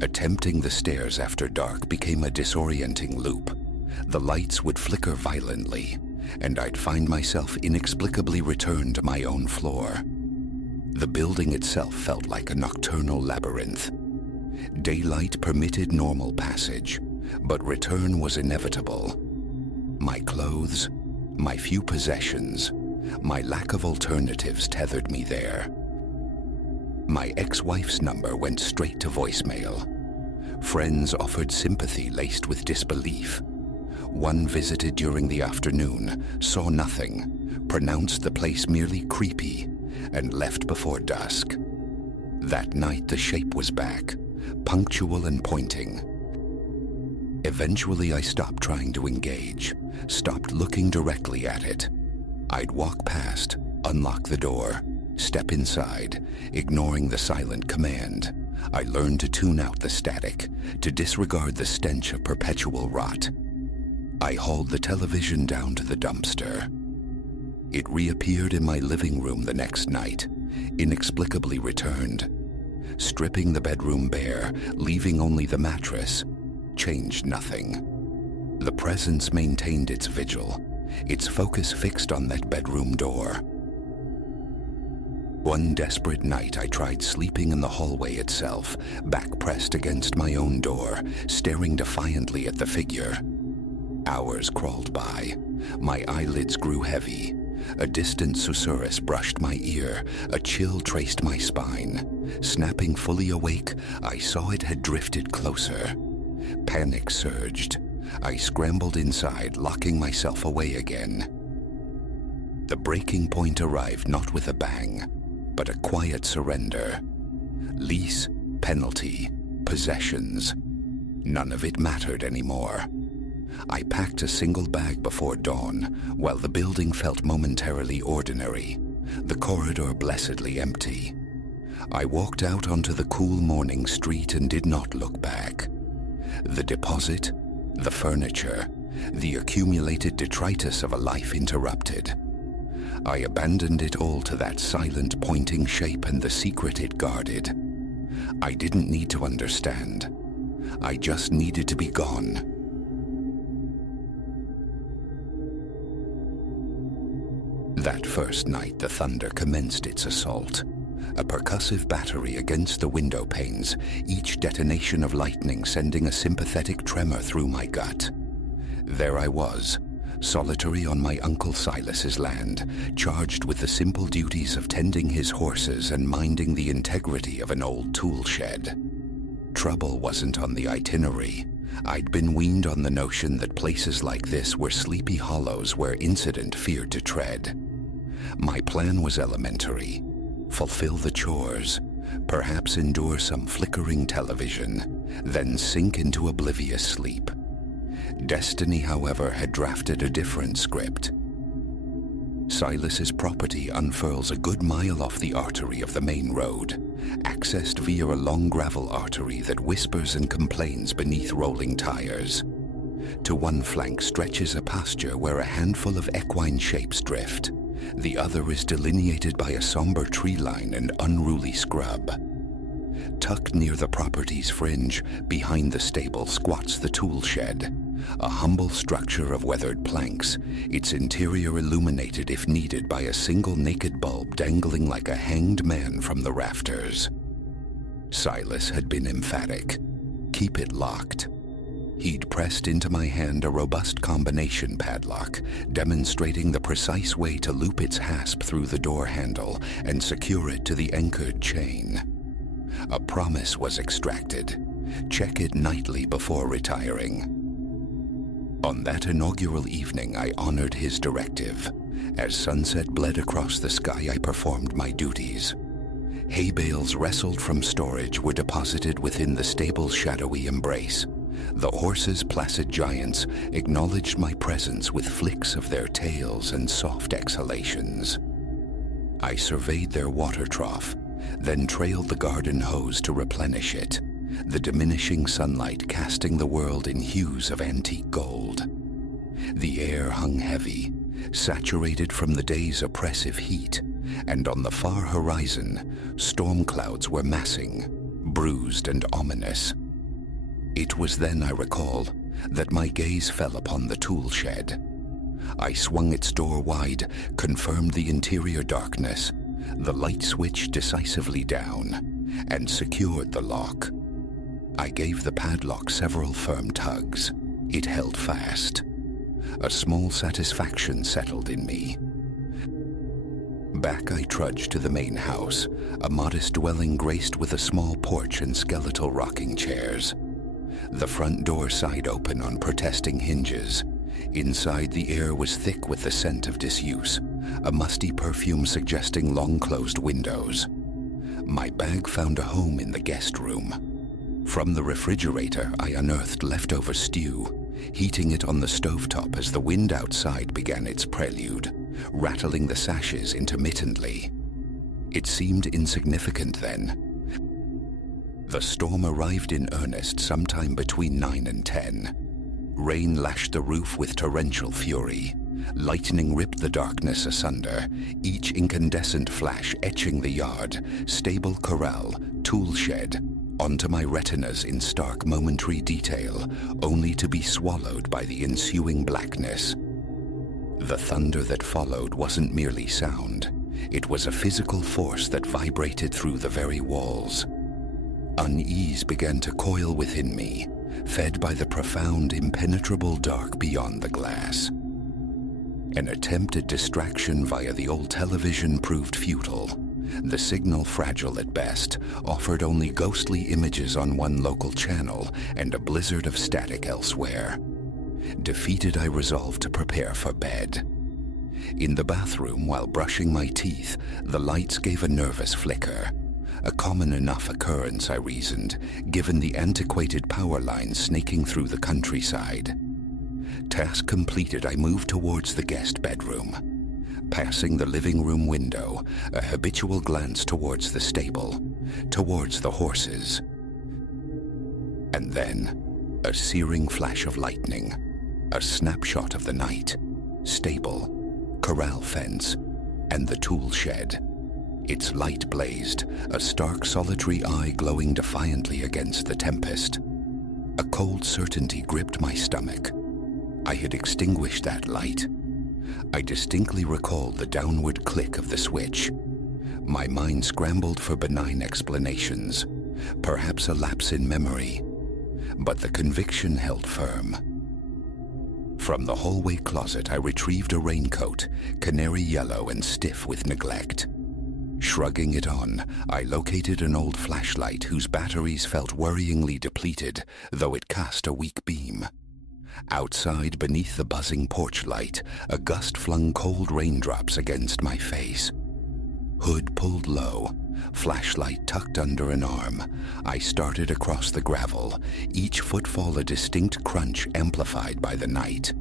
Attempting the stairs after dark became a disorienting loop. The lights would flicker violently, and I'd find myself inexplicably returned to my own floor. The building itself felt like a nocturnal labyrinth. Daylight permitted normal passage, but return was inevitable. My clothes, my few possessions, my lack of alternatives tethered me there. My ex-wife's number went straight to voicemail. Friends offered sympathy laced with disbelief. One visited during the afternoon, saw nothing, pronounced the place merely creepy, and left before dusk. That night the shape was back, punctual and pointing. Eventually I stopped trying to engage, stopped looking directly at it. I'd walk past, unlock the door, step inside, ignoring the silent command. I learned to tune out the static, to disregard the stench of perpetual rot. I hauled the television down to the dumpster. It reappeared in my living room the next night, inexplicably returned. Stripping the bedroom bare, leaving only the mattress, changed nothing. The presence maintained its vigil, its focus fixed on that bedroom door. One desperate night I tried sleeping in the hallway itself, back pressed against my own door, staring defiantly at the figure. Hours crawled by. My eyelids grew heavy. A distant susurrus brushed my ear. A chill traced my spine. Snapping fully awake, I saw it had drifted closer. Panic surged. I scrambled inside, locking myself away again. The breaking point arrived not with a bang, but a quiet surrender. Lease, penalty, possessions. None of it mattered anymore. I packed a single bag before dawn, while the building felt momentarily ordinary, the corridor blessedly empty. I walked out onto the cool morning street and did not look back. The deposit, the furniture, the accumulated detritus of a life interrupted. I abandoned it all to that silent pointing shape and the secret it guarded. I didn't need to understand. I just needed to be gone. That first night, the thunder commenced its assault. A percussive battery against the window panes, each detonation of lightning sending a sympathetic tremor through my gut. There I was, solitary on my Uncle Silas's land, charged with the simple duties of tending his horses and minding the integrity of an old tool shed. Trouble wasn't on the itinerary. I'd been weaned on the notion that places like this were sleepy hollows where incident feared to tread. My plan was elementary: fulfill the chores, perhaps endure some flickering television, then sink into oblivious sleep. Destiny, however, had drafted a different script. Silas's property unfurls a good mile off the artery of the main road, accessed via a long gravel artery that whispers and complains beneath rolling tires. To one flank stretches a pasture where a handful of equine shapes drift. The other is delineated by a somber tree line and unruly scrub. Tucked near the property's fringe, behind the stable, squats the tool shed, a humble structure of weathered planks, its interior illuminated if needed by a single naked bulb dangling like a hanged man from the rafters. Silas had been emphatic. Keep it locked. He'd pressed into my hand a robust combination padlock, demonstrating the precise way to loop its hasp through the door handle and secure it to the anchored chain. A promise was extracted: check it nightly before retiring. On that inaugural evening, I honored his directive. As sunset bled across the sky, I performed my duties. Hay bales wrestled from storage were deposited within the stable's shadowy embrace. The horses, placid giants, acknowledged my presence with flicks of their tails and soft exhalations. I surveyed their water trough, then trailed the garden hose to replenish it, the diminishing sunlight casting the world in hues of antique gold. The air hung heavy, saturated from the day's oppressive heat, and on the far horizon, storm clouds were massing, bruised and ominous. It was then, I recall, that my gaze fell upon the tool shed. I swung its door wide, confirmed the interior darkness, the light switch decisively down, and secured the lock. I gave the padlock several firm tugs. It held fast. A small satisfaction settled in me. Back I trudged to the main house, a modest dwelling graced with a small porch and skeletal rocking chairs. The front door side open on protesting hinges. Inside, the air was thick with the scent of disuse, a musty perfume suggesting long-closed windows. My bag found a home in the guest room. From the refrigerator, I unearthed leftover stew, heating it on the stovetop as the wind outside began its prelude, rattling the sashes intermittently. It seemed insignificant then. The storm arrived in earnest sometime between 9 and 10. Rain lashed the roof with torrential fury. Lightning ripped the darkness asunder, each incandescent flash etching the yard, stable corral, tool shed, onto my retinas in stark momentary detail, only to be swallowed by the ensuing blackness. The thunder that followed wasn't merely sound. It was a physical force that vibrated through the very walls. Unease began to coil within me, fed by the profound, impenetrable dark beyond the glass. An attempted distraction via the old television proved futile. The signal, fragile at best, offered only ghostly images on one local channel and a blizzard of static elsewhere. Defeated, I resolved to prepare for bed. In the bathroom, while brushing my teeth, the lights gave a nervous flicker. A common enough occurrence, I reasoned, given the antiquated power lines snaking through the countryside. Task completed, I moved towards the guest bedroom. Passing the living room window, a habitual glance towards the stable, towards the horses. And then, a searing flash of lightning, a snapshot of the night, stable, corral fence, and the tool shed. Its light blazed, a stark solitary eye glowing defiantly against the tempest. A cold certainty gripped my stomach. I had extinguished that light. I distinctly recalled the downward click of the switch. My mind scrambled for benign explanations, perhaps a lapse in memory, but the conviction held firm. From the hallway closet, I retrieved a raincoat, canary yellow and stiff with neglect. Shrugging it on, I located an old flashlight whose batteries felt worryingly depleted, though it cast a weak beam. Outside, beneath the buzzing porch light, a gust flung cold raindrops against my face. Hood pulled low, flashlight tucked under an arm, I started across the gravel, each footfall a distinct crunch amplified by the night.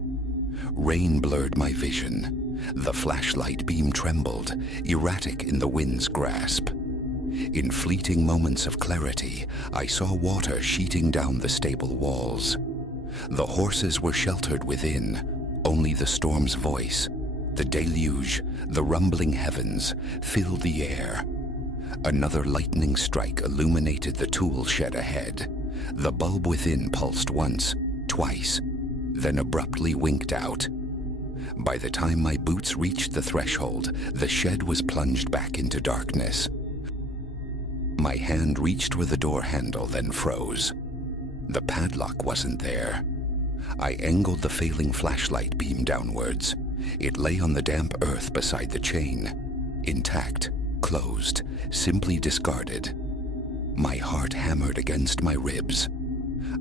Rain blurred my vision. The flashlight beam trembled, erratic in the wind's grasp. In fleeting moments of clarity, I saw water sheeting down the stable walls. The horses were sheltered within. Only the storm's voice, the deluge, the rumbling heavens, filled the air. Another lightning strike illuminated the tool shed ahead. The bulb within pulsed once, twice, then abruptly winked out. By the time my boots reached the threshold, the shed was plunged back into darkness. My hand reached for the door handle, then froze. The padlock wasn't there. I angled the failing flashlight beam downwards. It lay on the damp earth beside the chain. Intact, closed, simply discarded. My heart hammered against my ribs.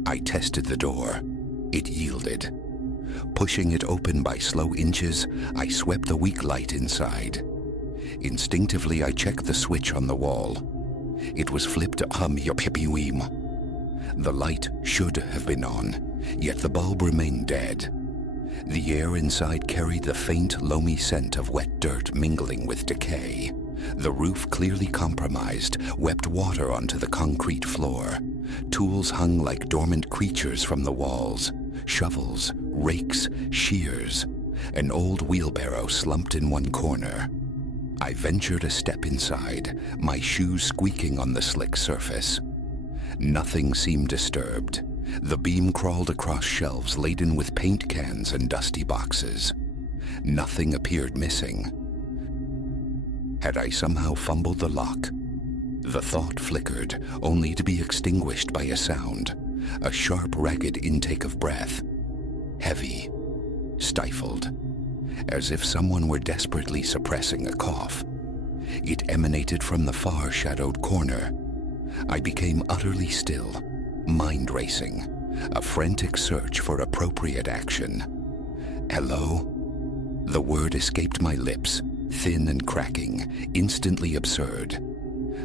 I tested the door. It yielded. Pushing it open by slow inches, I swept the weak light inside. Instinctively, I checked the switch on the wall. It was flipped The light should have been on, yet the bulb remained dead. The air inside carried the faint, loamy scent of wet dirt mingling with decay. The roof, clearly compromised, wept water onto the concrete floor. Tools hung like dormant creatures from the walls. Shovels, rakes, shears. An old wheelbarrow slumped in one corner. I ventured a step inside, my shoes squeaking on the slick surface. Nothing seemed disturbed. The beam crawled across shelves laden with paint cans and dusty boxes. Nothing appeared missing. Had I somehow fumbled the lock? The thought flickered, only to be extinguished by a sound. A sharp, ragged intake of breath. Heavy. Stifled. As if someone were desperately suppressing a cough. It emanated from the far shadowed corner. I became utterly still, mind racing, a frantic search for appropriate action. Hello? The word escaped my lips, thin and cracking, instantly absurd.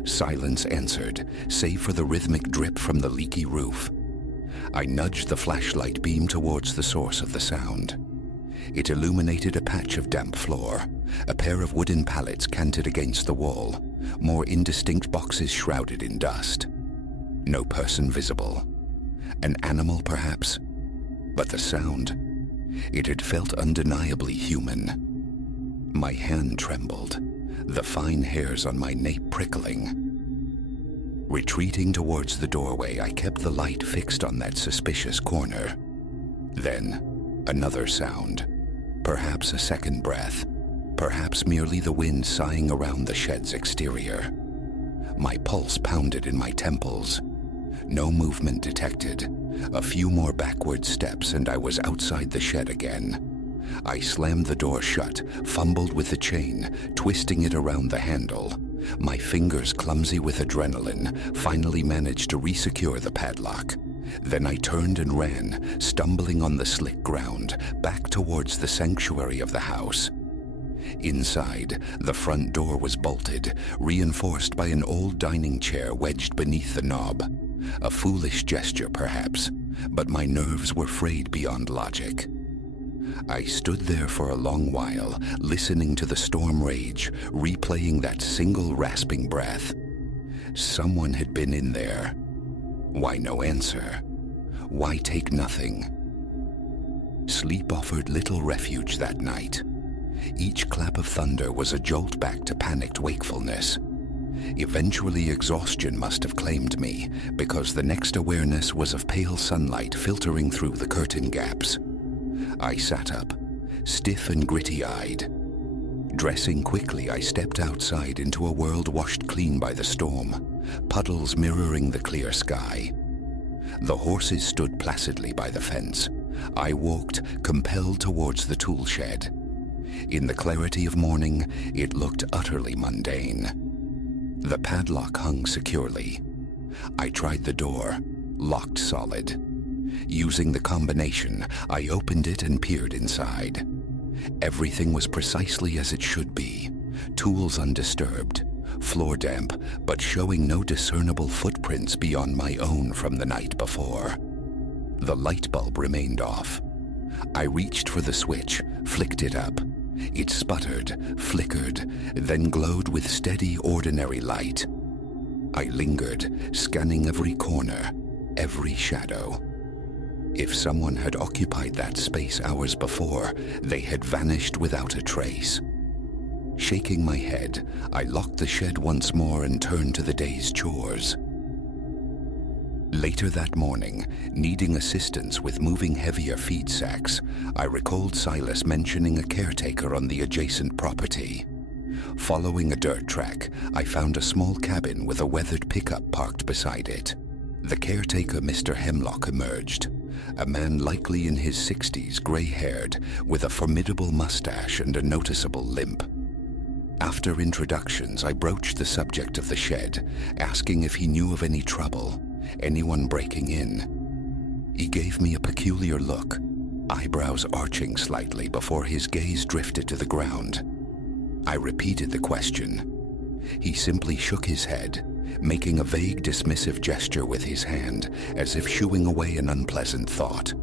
Silence answered, save for the rhythmic drip from the leaky roof. I nudged the flashlight beam towards the source of the sound. It illuminated a patch of damp floor, a pair of wooden pallets canted against the wall, more indistinct boxes shrouded in dust. No person visible. An animal, perhaps? But the sound, it had felt undeniably human. My hand trembled, the fine hairs on my nape prickling. Retreating towards the doorway, I kept the light fixed on that suspicious corner. Then, another sound. Perhaps a second breath. Perhaps merely the wind sighing around the shed's exterior. My pulse pounded in my temples. No movement detected. A few more backward steps and I was outside the shed again. I slammed the door shut, fumbled with the chain, twisting it around the handle. My fingers, clumsy with adrenaline, finally managed to resecure the padlock. Then I turned and ran, stumbling on the slick ground, back towards the sanctuary of the house. Inside, the front door was bolted, reinforced by an old dining chair wedged beneath the knob. A foolish gesture, perhaps, but my nerves were frayed beyond logic. I stood there for a long while, listening to the storm rage, replaying that single rasping breath. Someone had been in there. Why no answer? Why take nothing? Sleep offered little refuge that night. Each clap of thunder was a jolt back to panicked wakefulness. Eventually, exhaustion must have claimed me, because the next awareness was of pale sunlight filtering through the curtain gaps. I sat up, stiff and gritty-eyed. Dressing quickly, I stepped outside into a world washed clean by the storm, puddles mirroring the clear sky. The horses stood placidly by the fence, I walked, compelled towards the tool shed. In the clarity of morning, it looked utterly mundane. The padlock hung securely. I tried the door, locked solid. Using the combination, I opened it and peered inside. Everything was precisely as it should be. Tools undisturbed, floor damp, but showing no discernible footprints beyond my own from the night before. The light bulb remained off. I reached for the switch, flicked it up. It sputtered, flickered, then glowed with steady, ordinary light. I lingered, scanning every corner, every shadow. If someone had occupied that space hours before, they had vanished without a trace. Shaking my head, I locked the shed once more and turned to the day's chores. Later that morning, needing assistance with moving heavier feed sacks, I recalled Silas mentioning a caretaker on the adjacent property. Following a dirt track, I found a small cabin with a weathered pickup parked beside it. The caretaker, Mr. Hemlock, emerged. A man likely in his 60s, gray-haired, with a formidable mustache and a noticeable limp. After introductions, I broached the subject of the shed, asking if he knew of any trouble, anyone breaking in. He gave me a peculiar look, eyebrows arching slightly before his gaze drifted to the ground. I repeated the question. He simply shook his head, making a vague dismissive gesture with his hand, as if shooing away an unpleasant thought.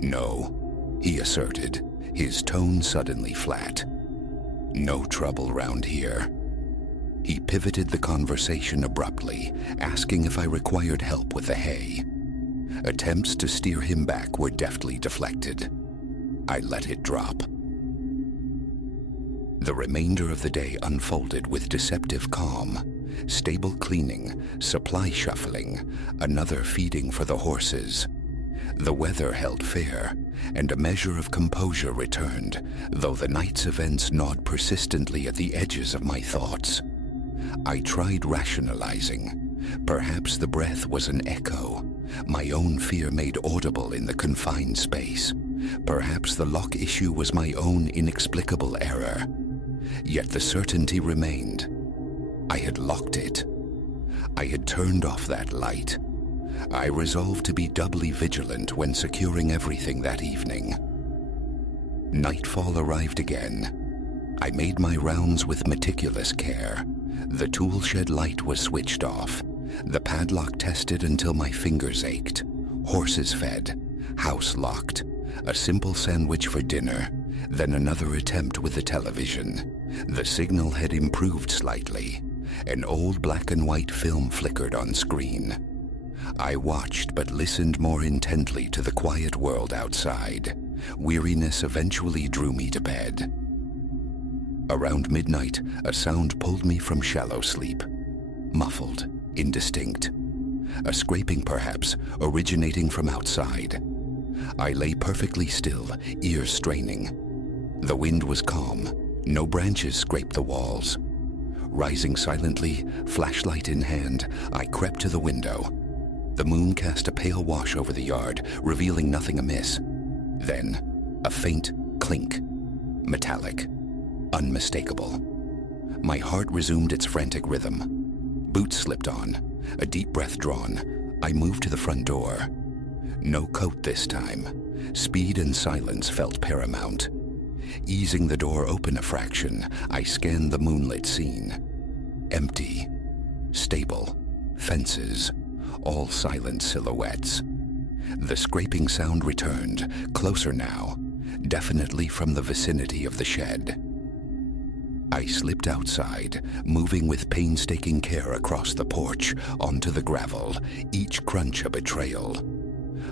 "No," he asserted, his tone suddenly flat. "No trouble round here." He pivoted the conversation abruptly, asking if I required help with the hay. Attempts to steer him back were deftly deflected. I let it drop. The remainder of the day unfolded with deceptive calm. Stable cleaning, supply shuffling, another feeding for the horses. The weather held fair, and a measure of composure returned, though the night's events gnawed persistently at the edges of my thoughts. I tried rationalizing. Perhaps the breath was an echo, my own fear made audible in the confined space. Perhaps the lock issue was my own inexplicable error. Yet the certainty remained. I had locked it. I had turned off that light. I resolved to be doubly vigilant when securing everything that evening. Nightfall arrived again. I made my rounds with meticulous care. The tool shed light was switched off. The padlock tested until my fingers ached. Horses fed. House locked. A simple sandwich for dinner. Then another attempt with the television. The signal had improved slightly. An old black and white film flickered on screen. I watched but listened more intently to the quiet world outside. Weariness eventually drew me to bed. Around midnight, a sound pulled me from shallow sleep. Muffled, indistinct. A scraping perhaps, originating from outside. I lay perfectly still, ears straining. The wind was calm. No branches scraped the walls. Rising silently, flashlight in hand, I crept to the window. The moon cast a pale wash over the yard, revealing nothing amiss. Then, a faint clink. Metallic. Unmistakable. My heart resumed its frantic rhythm. Boots slipped on. A deep breath drawn. I moved to the front door. No coat this time. Speed and silence felt paramount. Easing the door open a fraction, I scanned the moonlit scene. Empty. Stable. Fences. All silent silhouettes. The scraping sound returned, closer now, definitely from the vicinity of the shed. I slipped outside, moving with painstaking care across the porch, onto the gravel, each crunch a betrayal.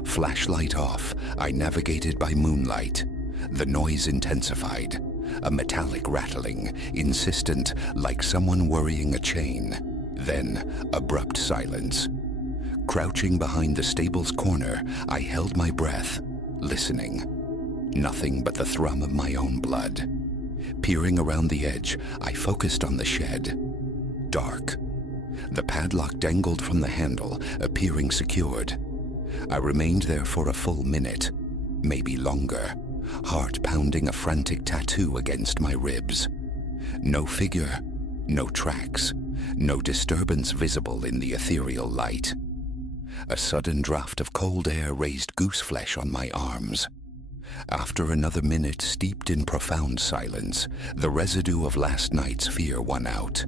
Flashlight off, I navigated by moonlight. The noise intensified, a metallic rattling, insistent like someone worrying a chain. Then, abrupt silence. Crouching behind the stable's corner, I held my breath, listening. Nothing but the thrum of my own blood. Peering around the edge, I focused on the shed. Dark. The padlock dangled from the handle, appearing secured. I remained there for a full minute. maybe longer, heart pounding a frantic tattoo against my ribs. No figure, no tracks, no disturbance visible in the ethereal light. A sudden draft of cold air raised goose flesh on my arms. After another minute steeped in profound silence, the residue of last night's fear won out.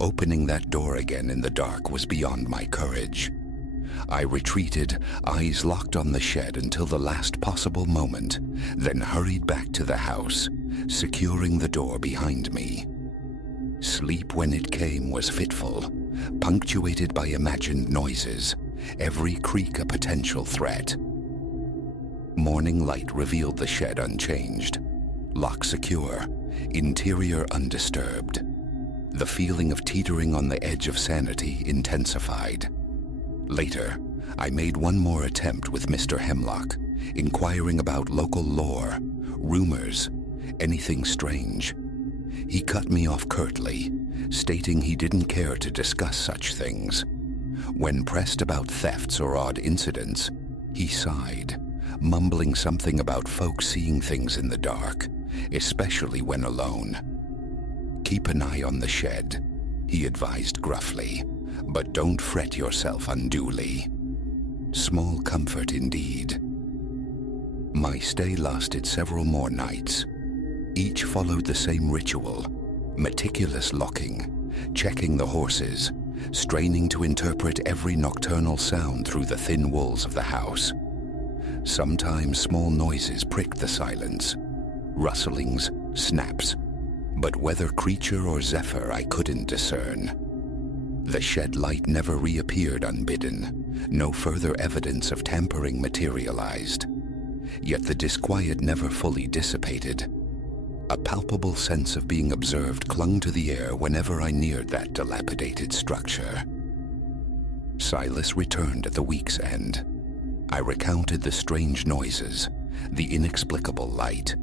Opening that door again in the dark was beyond my courage. I retreated, eyes locked on the shed until the last possible moment, then hurried back to the house, securing the door behind me. Sleep when it came was fitful, punctuated by imagined noises, every creak a potential threat. Morning light revealed the shed unchanged, lock secure, interior undisturbed. The feeling of teetering on the edge of sanity intensified. Later, I made one more attempt with Mr. Hemlock, inquiring about local lore, rumors, anything strange. He cut me off curtly, stating he didn't care to discuss such things. When pressed about thefts or odd incidents, he sighed, mumbling something about folks seeing things in the dark, especially when alone. "Keep an eye on the shed," he advised gruffly, "but don't fret yourself unduly." Small comfort indeed. My stay lasted several more nights. Each followed the same ritual, meticulous locking, checking the horses, straining to interpret every nocturnal sound through the thin walls of the house. Sometimes small noises pricked the silence, rustlings, snaps, but whether creature or zephyr I couldn't discern. The shed light never reappeared unbidden, no further evidence of tampering materialized. Yet the disquiet never fully dissipated. A palpable sense of being observed clung to the air whenever I neared that dilapidated structure. Silas returned at the week's end. I recounted the strange noises, the inexplicable light.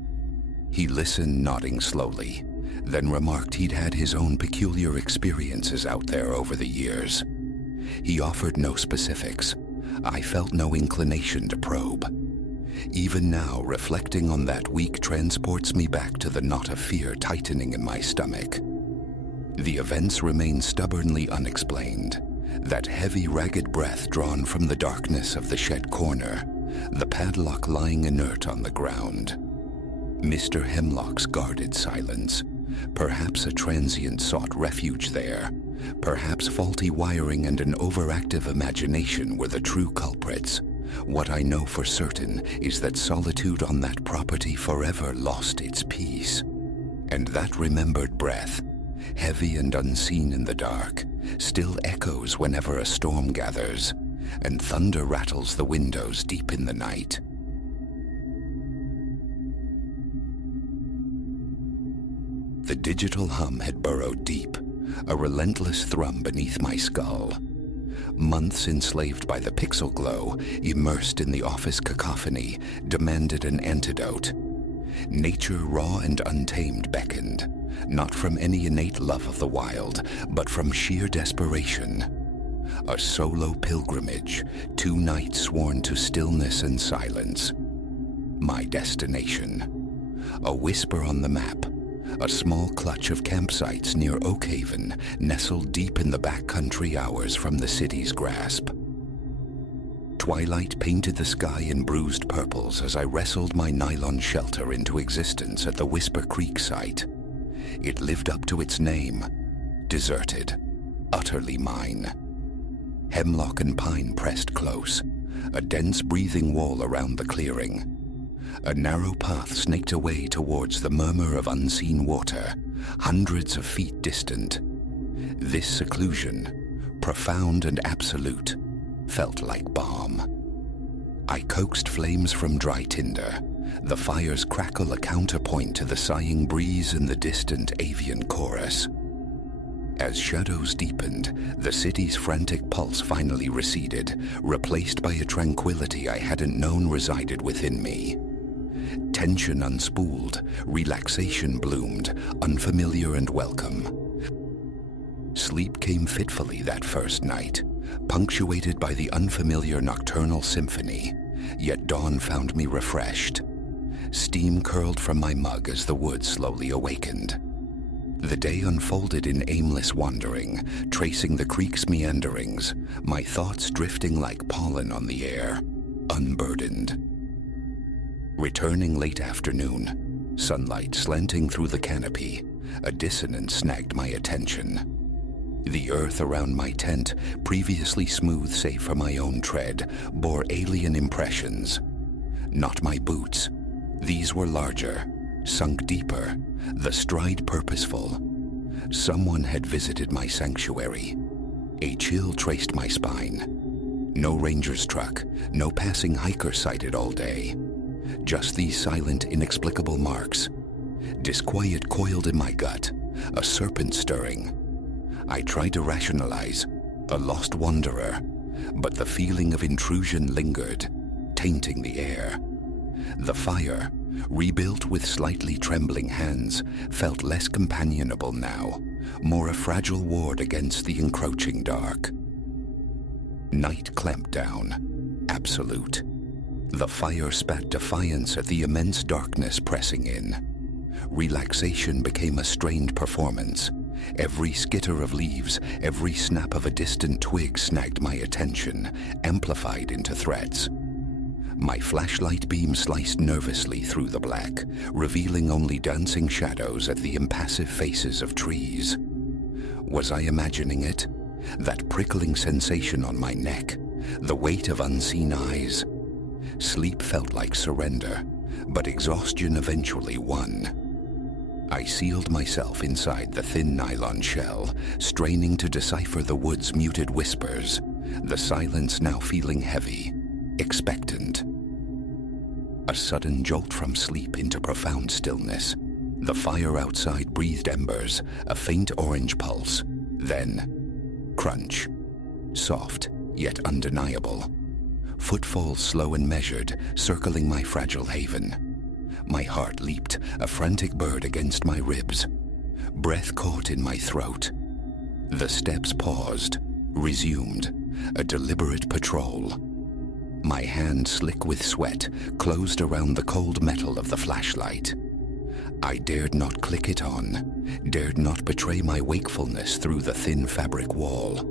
He listened, nodding slowly, then remarked he'd had his own peculiar experiences out there over the years. He offered no specifics. I felt no inclination to probe. Even now, reflecting on that week transports me back to the knot of fear tightening in my stomach. The events remain stubbornly unexplained. That heavy, ragged breath drawn from the darkness of the shed corner, the padlock lying inert on the ground. Mr. Hemlock's guarded silence. Perhaps a transient sought refuge there. Perhaps faulty wiring and an overactive imagination were the true culprits. What I know for certain is that solitude on that property forever lost its peace. And that remembered breath, heavy and unseen in the dark, still echoes whenever a storm gathers, and thunder rattles the windows deep in the night. The digital hum had burrowed deep, a relentless thrum beneath my skull. Months enslaved by the pixel glow, immersed in the office cacophony, demanded an antidote. Nature raw and untamed beckoned, not from any innate love of the wild, but from sheer desperation. A solo pilgrimage, 2 nights sworn to stillness and silence. My destination. A whisper on the map. A small clutch of campsites near Oakhaven, nestled deep in the backcountry hours from the city's grasp. Twilight painted the sky in bruised purples as I wrestled my nylon shelter into existence at the Whisper Creek site. It lived up to its name, deserted, utterly mine. Hemlock and pine pressed close, a dense breathing wall around the clearing. A narrow path snaked away towards the murmur of unseen water, hundreds of feet distant. This seclusion, profound and absolute, felt like balm. I coaxed flames from dry tinder, the fire's crackle a counterpoint to the sighing breeze in the distant avian chorus. As shadows deepened, the city's frantic pulse finally receded, replaced by a tranquility I hadn't known resided within me. Tension unspooled, relaxation bloomed, unfamiliar and welcome. Sleep came fitfully that first night, punctuated by the unfamiliar nocturnal symphony, yet dawn found me refreshed. Steam curled from my mug as the woods slowly awakened. The day unfolded in aimless wandering, tracing the creek's meanderings, my thoughts drifting like pollen on the air, unburdened. Returning late afternoon, sunlight slanting through the canopy, a dissonance snagged my attention. The earth around my tent, previously smooth save for my own tread, bore alien impressions. Not my boots. These were larger, sunk deeper, the stride purposeful. Someone had visited my sanctuary. A chill traced my spine. No ranger's truck, no passing hiker sighted all day. Just these silent, inexplicable marks. Disquiet coiled in my gut, a serpent stirring. I tried to rationalize, a lost wanderer, but the feeling of intrusion lingered, tainting the air. The fire, rebuilt with slightly trembling hands, felt less companionable now, more a fragile ward against the encroaching dark. Night clamped down, absolute. The fire spat defiance at the immense darkness pressing in. Relaxation became a strained performance. Every skitter of leaves, every snap of a distant twig snagged my attention, amplified into threats. My flashlight beam sliced nervously through the black, revealing only dancing shadows at the impassive faces of trees. Was I imagining it? That prickling sensation on my neck, the weight of unseen eyes. Sleep felt like surrender, but exhaustion eventually won. I sealed myself inside the thin nylon shell, straining to decipher the wood's muted whispers, the silence now feeling heavy, expectant. A sudden jolt from sleep into profound stillness. The fire outside breathed embers, a faint orange pulse. Then, crunch. Soft, yet undeniable. Footfalls slow and measured, circling my fragile haven. My heart leaped, a frantic bird against my ribs. Breath caught in my throat. The steps paused, resumed, a deliberate patrol. My hand, slick with sweat, closed around the cold metal of the flashlight. I dared not click it on, dared not betray my wakefulness through the thin fabric wall.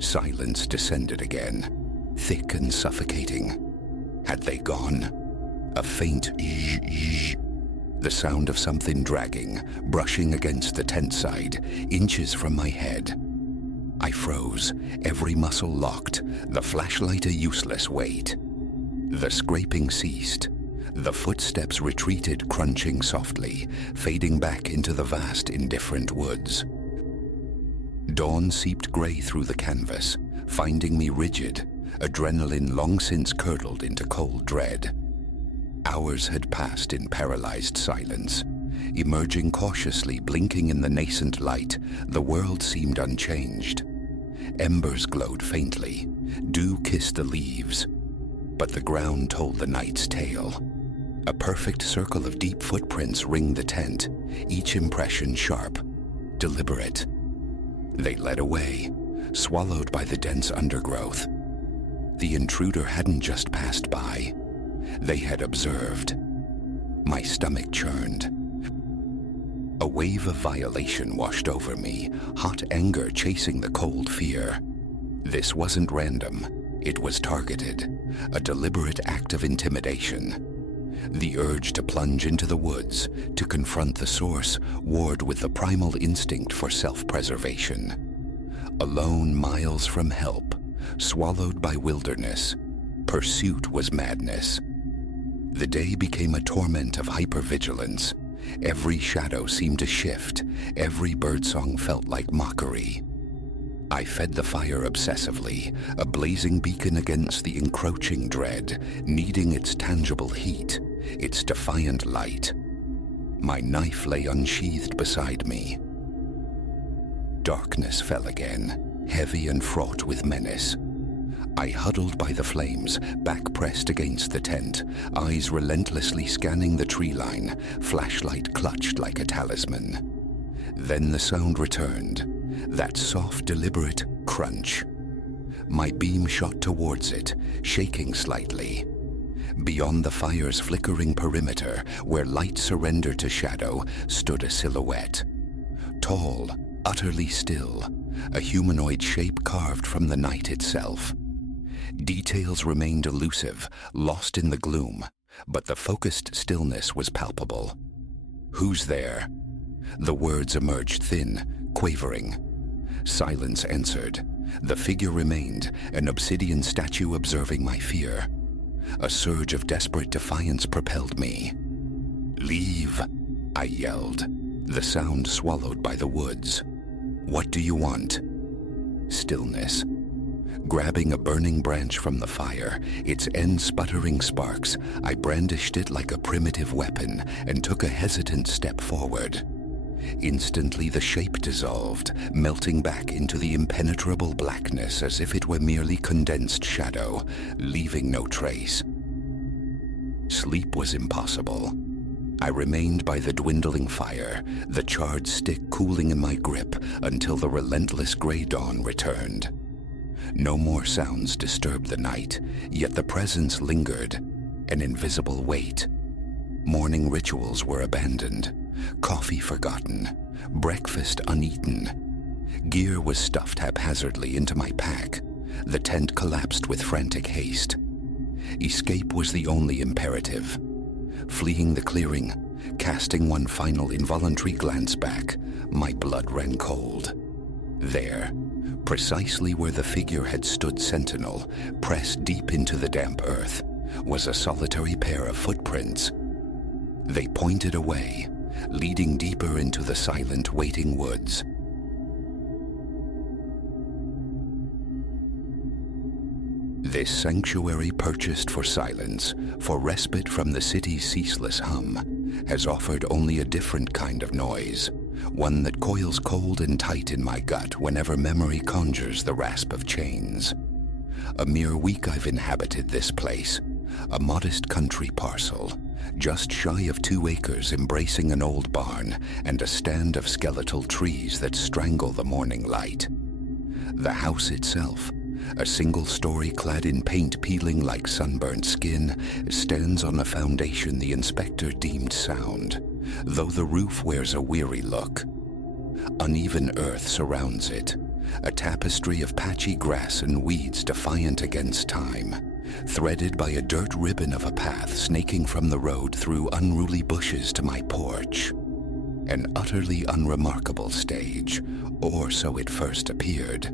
Silence descended again, thick and suffocating. Had they gone? A faint zzz, the sound of something dragging, brushing against the tent side, inches from my head. I froze, every muscle locked, the flashlight a useless weight. The scraping ceased. The footsteps retreated, crunching softly, fading back into the vast, indifferent woods. Dawn seeped gray through the canvas, finding me rigid, adrenaline long since curdled into cold dread. Hours had passed in paralyzed silence. Emerging cautiously, blinking in the nascent light, the world seemed unchanged. Embers glowed faintly. Dew kissed the leaves. But the ground told the night's tale. A perfect circle of deep footprints ringed the tent, each impression sharp, deliberate. They led away, swallowed by the dense undergrowth. The intruder hadn't just passed by. They had observed. My stomach churned. A wave of violation washed over me, hot anger chasing the cold fear. This wasn't random. It was targeted, a deliberate act of intimidation. The urge to plunge into the woods, to confront the source, warred with the primal instinct for self-preservation. Alone, miles from help, swallowed by wilderness, pursuit was madness. The day became a torment of hypervigilance. Every shadow seemed to shift. Every birdsong felt like mockery. I fed the fire obsessively, a blazing beacon against the encroaching dread, needing its tangible heat, its defiant light. My knife lay unsheathed beside me. Darkness fell again, heavy and fraught with menace. I huddled by the flames, back pressed against the tent, eyes relentlessly scanning the tree line, flashlight clutched like a talisman. Then the sound returned, that soft, deliberate crunch. My beam shot towards it, shaking slightly. Beyond the fire's flickering perimeter, where light surrendered to shadow, stood a silhouette. Tall, utterly still, a humanoid shape carved from the night itself. Details remained elusive, lost in the gloom, but the focused stillness was palpable. "Who's there?" The words emerged thin, quavering. Silence answered. The figure remained, an obsidian statue observing my fear. A surge of desperate defiance propelled me. "Leave," I yelled, the sound swallowed by the woods. "What do you want?" Stillness. Grabbing a burning branch from the fire, its end sputtering sparks, I brandished it like a primitive weapon and took a hesitant step forward. Instantly the shape dissolved, melting back into the impenetrable blackness as if it were merely condensed shadow, leaving no trace. Sleep was impossible. I remained by the dwindling fire, the charred stick cooling in my grip until the relentless gray dawn returned. No more sounds disturbed the night, yet the presence lingered, an invisible weight. Morning rituals were abandoned, coffee forgotten, breakfast uneaten. Gear was stuffed haphazardly into my pack. The tent collapsed with frantic haste. Escape was the only imperative. Fleeing the clearing, casting one final involuntary glance back, my blood ran cold. There, precisely where the figure had stood sentinel, pressed deep into the damp earth, was a solitary pair of footprints. They pointed away, leading deeper into the silent, waiting woods. This sanctuary purchased for silence, for respite from the city's ceaseless hum, has offered only a different kind of noise, one that coils cold and tight in my gut whenever memory conjures the rasp of chains. A mere week I've inhabited this place, a modest country parcel, just shy of 2 acres embracing an old barn and a stand of skeletal trees that strangle the morning light. The house itself, a single story clad in paint peeling like sunburnt skin, stands on a foundation the inspector deemed sound, though the roof wears a weary look. Uneven earth surrounds it, a tapestry of patchy grass and weeds defiant against time, threaded by a dirt ribbon of a path snaking from the road through unruly bushes to my porch. An utterly unremarkable stage, or so it first appeared.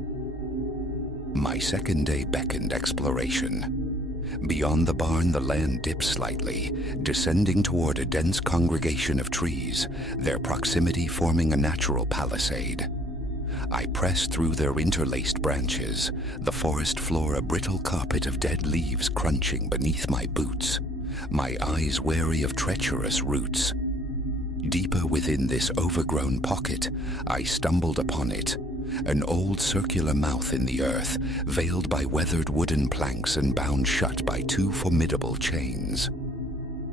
My second day beckoned exploration. Beyond the barn, the land dips slightly, descending toward a dense congregation of trees, their proximity forming a natural palisade. I pressed through their interlaced branches, the forest floor a brittle carpet of dead leaves crunching beneath my boots, my eyes wary of treacherous roots. Deeper within this overgrown pocket, I stumbled upon it, an old circular mouth in the earth, veiled by weathered wooden planks and bound shut by 2 formidable chains.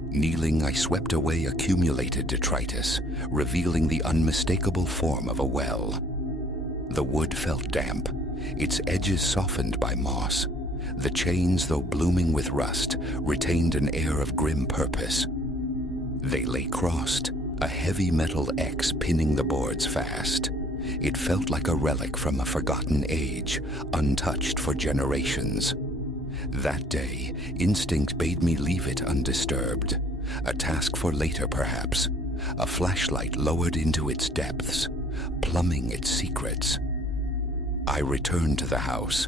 Kneeling, I swept away accumulated detritus, revealing the unmistakable form of a well. The wood felt damp, its edges softened by moss. The chains, though blooming with rust, retained an air of grim purpose. They lay crossed, a heavy metal X pinning the boards fast. It felt like a relic from a forgotten age, untouched for generations. That day, instinct bade me leave it undisturbed. A task for later, perhaps. A flashlight lowered into its depths, plumbing its secrets. I returned to the house,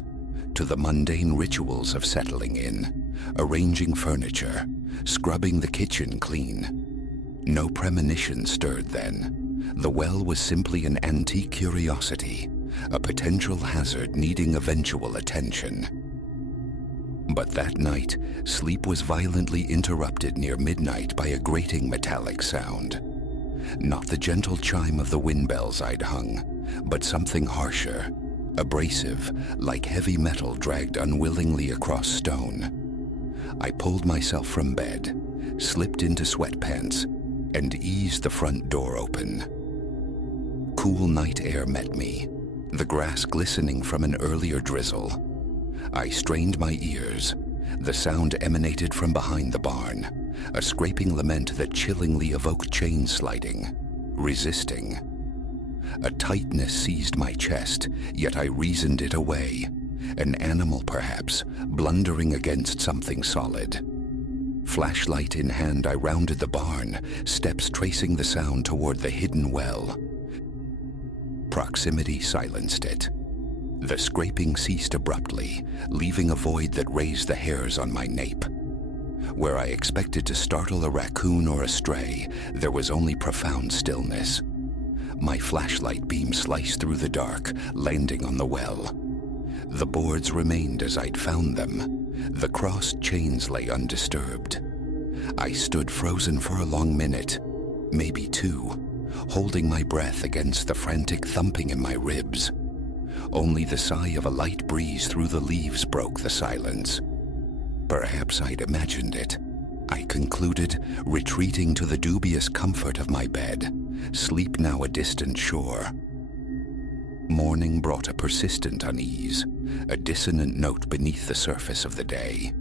to the mundane rituals of settling in, arranging furniture, scrubbing the kitchen clean. No premonition stirred then. The well was simply an antique curiosity, a potential hazard needing eventual attention. But that night, sleep was violently interrupted near midnight by a grating metallic sound. Not the gentle chime of the wind bells I'd hung, but something harsher, abrasive, like heavy metal dragged unwillingly across stone. I pulled myself from bed, slipped into sweatpants, and eased the front door open. Cool night air met me, the grass glistening from an earlier drizzle. I strained my ears, The sound emanated from behind the barn, a scraping lament that chillingly evoked chain sliding, resisting. A tightness seized my chest, yet I reasoned it away. An animal, perhaps, blundering against something solid. Flashlight in hand, I rounded the barn, steps tracing the sound toward the hidden well. Proximity silenced it. The scraping ceased abruptly, leaving a void that raised the hairs on my nape. Where I expected to startle a raccoon or a stray, there was only profound stillness. My flashlight beam sliced through the dark, landing on the well. The boards remained as I'd found them. The crossed chains lay undisturbed. I stood frozen for a long minute, maybe two, holding my breath against the frantic thumping in my ribs. Only the sigh of a light breeze through the leaves broke the silence. Perhaps I'd imagined it. I concluded, retreating to the dubious comfort of my bed, sleep now a distant shore. Morning brought a persistent unease, a dissonant note beneath the surface of the day.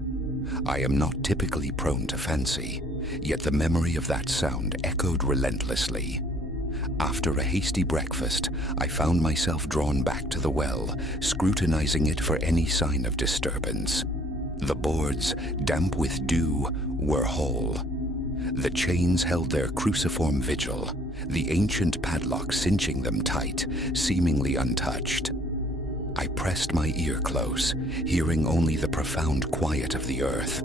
I am not typically prone to fancy, yet the memory of that sound echoed relentlessly. After a hasty breakfast, I found myself drawn back to the well, scrutinizing it for any sign of disturbance. The boards, damp with dew, were whole. The chains held their cruciform vigil, the ancient padlock cinching them tight, seemingly untouched. I pressed my ear close, hearing only the profound quiet of the earth.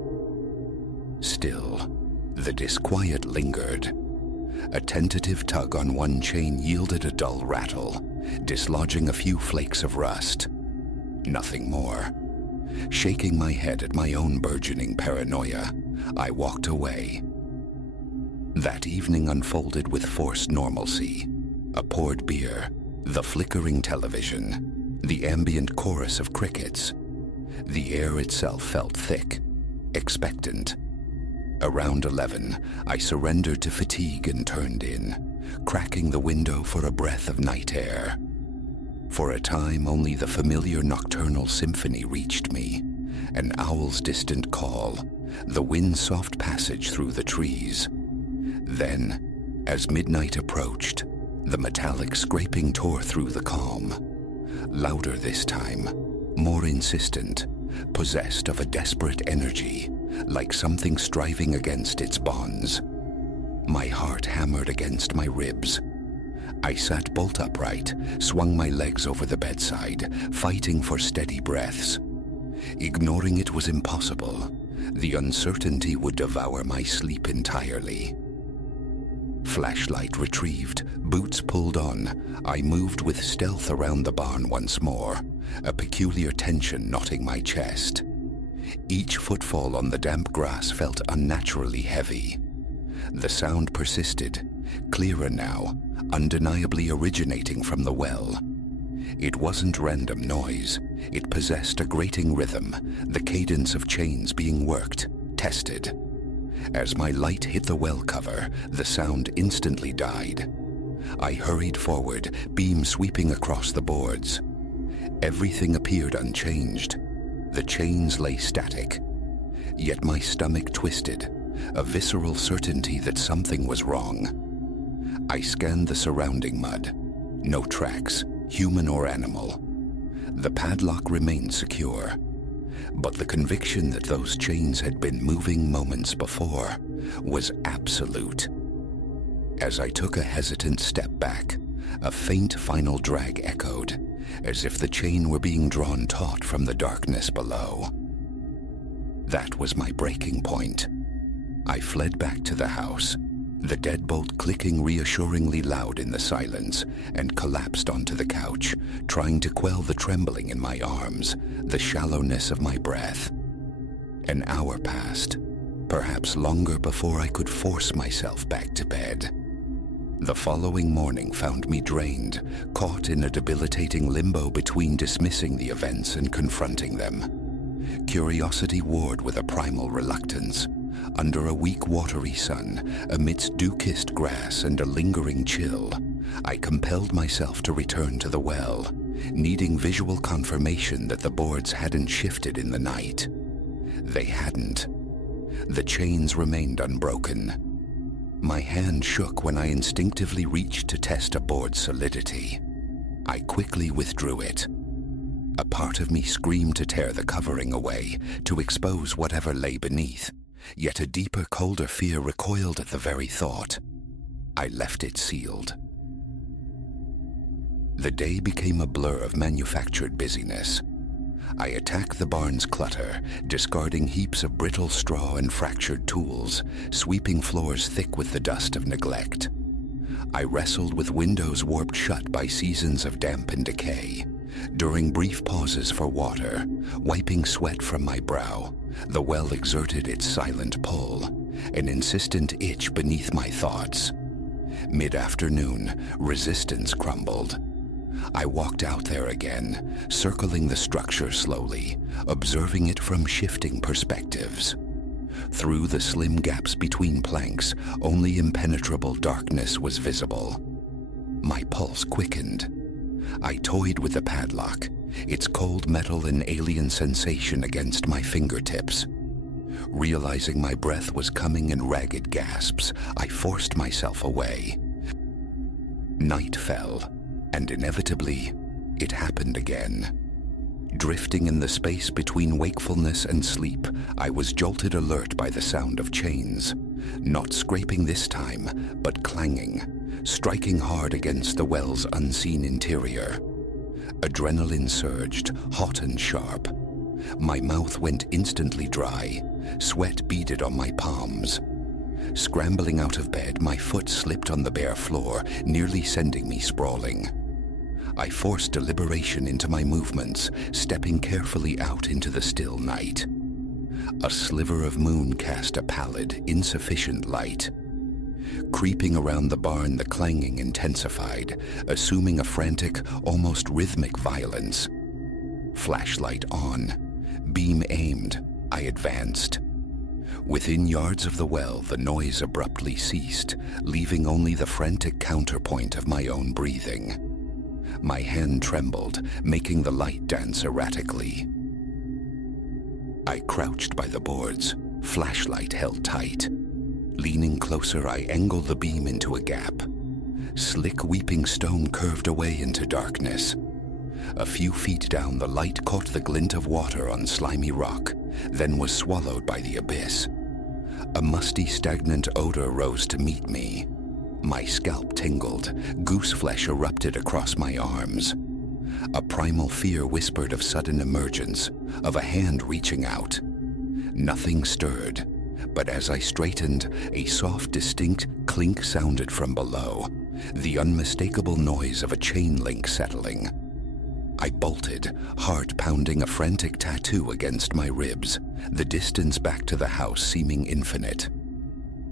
Still, the disquiet lingered. A tentative tug on one chain yielded a dull rattle, dislodging a few flakes of rust. Nothing more. Shaking my head at my own burgeoning paranoia, I walked away. That evening unfolded with forced normalcy. A poured beer, the flickering television, the ambient chorus of crickets. The air itself felt thick, expectant. Around 11, I surrendered to fatigue and turned in, cracking the window for a breath of night air. For a time, only the familiar nocturnal symphony reached me, an owl's distant call, the wind's soft passage through the trees. Then, as midnight approached, the metallic scraping tore through the calm. Louder this time, more insistent, possessed of a desperate energy, like something striving against its bonds. My heart hammered against my ribs. I sat bolt upright, swung my legs over the bedside, fighting for steady breaths. Ignoring it was impossible. The uncertainty would devour my sleep entirely. Flashlight retrieved, boots pulled on, I moved with stealth around the barn once more, a peculiar tension knotting my chest. Each footfall on the damp grass felt unnaturally heavy. The sound persisted, clearer now, undeniably originating from the well. It wasn't random noise. It possessed a grating rhythm, the cadence of chains being worked, tested. As my light hit the well cover, the sound instantly died. I hurried forward, beam sweeping across the boards. Everything appeared unchanged. The chains lay static. Yet my stomach twisted, a visceral certainty that something was wrong. I scanned the surrounding mud. No tracks, human or animal. The padlock remained secure. But the conviction that those chains had been moving moments before was absolute. As I took a hesitant step back, a faint final drag echoed, as if the chain were being drawn taut from the darkness below. That was my breaking point. I fled back to the house, the deadbolt clicking reassuringly loud in the silence, and collapsed onto the couch, trying to quell the trembling in my arms, the shallowness of my breath. An hour passed, perhaps longer, before I could force myself back to bed. The following morning found me drained, caught in a debilitating limbo between dismissing the events and confronting them. Curiosity warred with a primal reluctance. Under a weak, watery sun, amidst dew-kissed grass and a lingering chill, I compelled myself to return to the well, needing visual confirmation that the boards hadn't shifted in the night. They hadn't. The chains remained unbroken. My hand shook when I instinctively reached to test a board's solidity. I quickly withdrew it. A part of me screamed to tear the covering away, to expose whatever lay beneath, yet a deeper, colder fear recoiled at the very thought. I left it sealed. The day became a blur of manufactured busyness. I attacked the barn's clutter, discarding heaps of brittle straw and fractured tools, sweeping floors thick with the dust of neglect. I wrestled with windows warped shut by seasons of damp and decay. During brief pauses for water, wiping sweat from my brow, the well exerted its silent pull, an insistent itch beneath my thoughts. Mid-afternoon, resistance crumbled. I walked out there again, circling the structure slowly, observing it from shifting perspectives. Through the slim gaps between planks, only impenetrable darkness was visible. My pulse quickened. I toyed with the padlock, its cold metal an alien sensation against my fingertips. Realizing my breath was coming in ragged gasps, I forced myself away. Night fell, and inevitably, it happened again. Drifting in the space between wakefulness and sleep, I was jolted alert by the sound of chains, not scraping this time, but clanging, striking hard against the well's unseen interior. Adrenaline surged, hot and sharp. My mouth went instantly dry, sweat beaded on my palms. Scrambling out of bed, my foot slipped on the bare floor, nearly sending me sprawling. I forced deliberation into my movements, stepping carefully out into the still night. A sliver of moon cast a pallid, insufficient light. Creeping around the barn, the clanging intensified, assuming a frantic, almost rhythmic violence. Flashlight on, beam aimed, I advanced. Within yards of the well, the noise abruptly ceased, leaving only the frantic counterpoint of my own breathing. My hand trembled, making the light dance erratically. I crouched by the boards, flashlight held tight. Leaning closer, I angled the beam into a gap. Slick weeping stone curved away into darkness. A few feet down, the light caught the glint of water on slimy rock, then was swallowed by the abyss. A musty, stagnant odor rose to meet me. My scalp tingled, goose flesh erupted across my arms. A primal fear whispered of sudden emergence, of a hand reaching out. Nothing stirred, but as I straightened, a soft, distinct clink sounded from below, the unmistakable noise of a chain link settling. I bolted, heart pounding a frantic tattoo against my ribs, the distance back to the house seeming infinite.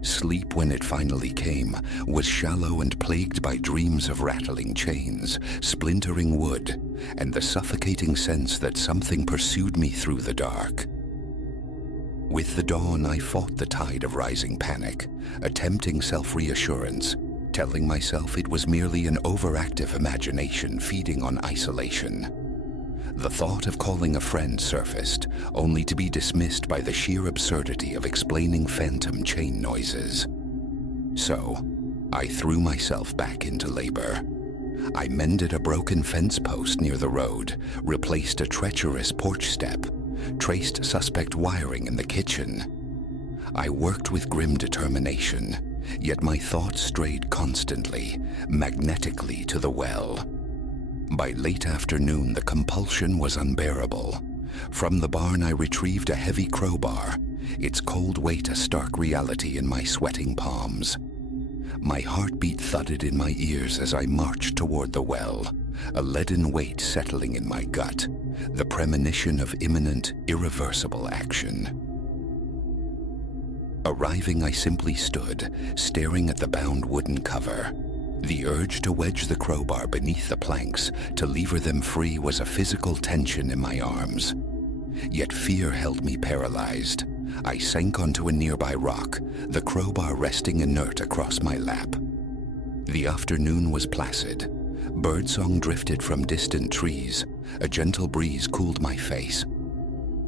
Sleep, when it finally came, was shallow and plagued by dreams of rattling chains, splintering wood, and the suffocating sense that something pursued me through the dark. With the dawn, I fought the tide of rising panic, attempting self-reassurance, telling myself it was merely an overactive imagination feeding on isolation. The thought of calling a friend surfaced, only to be dismissed by the sheer absurdity of explaining phantom chain noises. So, I threw myself back into labor. I mended a broken fence post near the road, replaced a treacherous porch step, traced suspect wiring in the kitchen. I worked with grim determination, yet my thoughts strayed constantly, magnetically to the well. By late afternoon, the compulsion was unbearable. From the barn, I retrieved a heavy crowbar, its cold weight a stark reality in my sweating palms. My heartbeat thudded in my ears as I marched toward the well, a leaden weight settling in my gut, the premonition of imminent, irreversible action. Arriving, I simply stood, staring at the bound wooden cover. The urge to wedge the crowbar beneath the planks, to lever them free, was a physical tension in my arms. Yet fear held me paralyzed. I sank onto a nearby rock, the crowbar resting inert across my lap. The afternoon was placid. Birdsong drifted from distant trees. A gentle breeze cooled my face.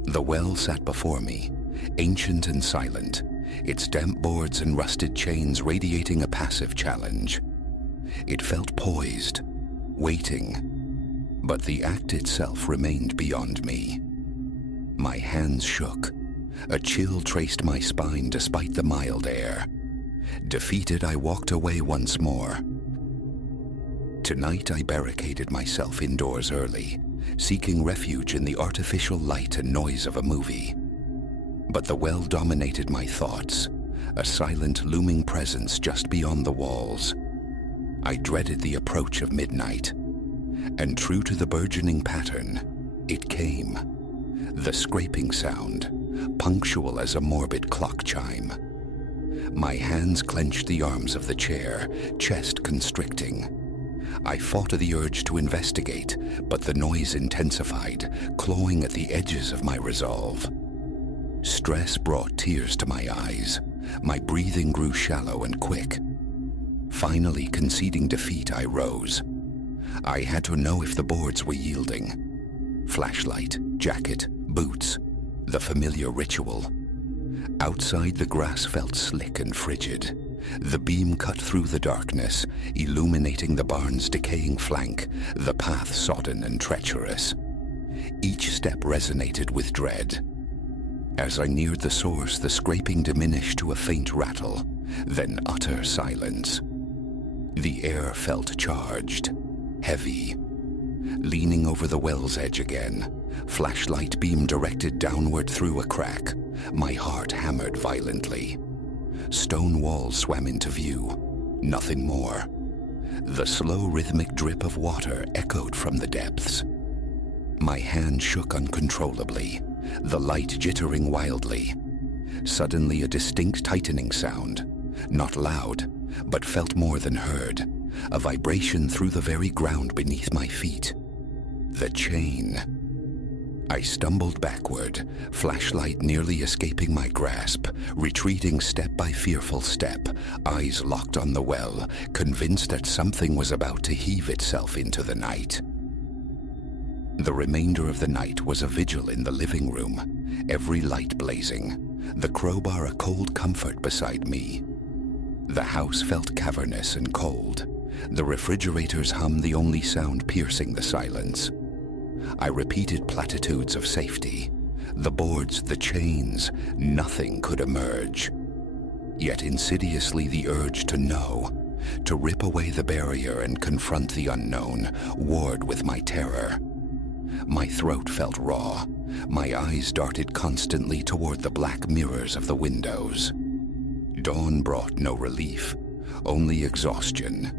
The well sat before me, ancient and silent, its damp boards and rusted chains radiating a passive challenge. It felt poised, waiting, but the act itself remained beyond me. My hands shook. A chill traced my spine despite the mild air. Defeated, I walked away once more. Tonight I barricaded myself indoors early, seeking refuge in the artificial light and noise of a movie. But the well dominated my thoughts, a silent looming presence just beyond the walls. I dreaded the approach of midnight, and true to the burgeoning pattern, it came. The scraping sound, punctual as a morbid clock chime. My hands clenched the arms of the chair, chest constricting. I fought the urge to investigate, but the noise intensified, clawing at the edges of my resolve. Stress brought tears to my eyes. My breathing grew shallow and quick. Finally, conceding defeat, I rose. I had to know if the boards were yielding. Flashlight, jacket, boots, the familiar ritual. Outside, the grass felt slick and frigid. The beam cut through the darkness, illuminating the barn's decaying flank, the path sodden and treacherous. Each step resonated with dread. As I neared the source, the scraping diminished to a faint rattle, then utter silence. The air felt charged, heavy. Leaning over the well's edge again, flashlight beam directed downward through a crack, my heart hammered violently. Stone walls swam into view, nothing more. The slow rhythmic drip of water echoed from the depths. My hand shook uncontrollably, the light jittering wildly. Suddenly a distinct tightening sound, not loud, but felt more than heard, a vibration through the very ground beneath my feet. The chain. I stumbled backward, flashlight nearly escaping my grasp, retreating step by fearful step, eyes locked on the well, convinced that something was about to heave itself into the night. The remainder of the night was a vigil in the living room, every light blazing, the crowbar a cold comfort beside me. The house felt cavernous and cold, the refrigerator's hum the only sound piercing the silence. I repeated platitudes of safety. The boards, the chains, nothing could emerge. Yet insidiously the urge to know, to rip away the barrier and confront the unknown, warred with my terror. My throat felt raw. My eyes darted constantly toward the black mirrors of the windows. Dawn brought no relief, only exhaustion.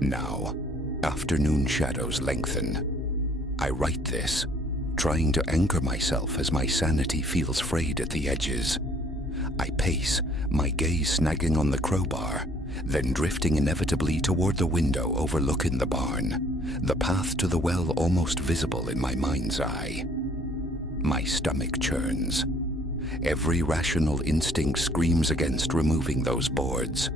Now, afternoon shadows lengthen. I write this, trying to anchor myself as my sanity feels frayed at the edges. I pace, my gaze snagging on the crowbar, then drifting inevitably toward the window overlooking the barn, the path to the well almost visible in my mind's eye. My stomach churns. Every rational instinct screams against removing those boards.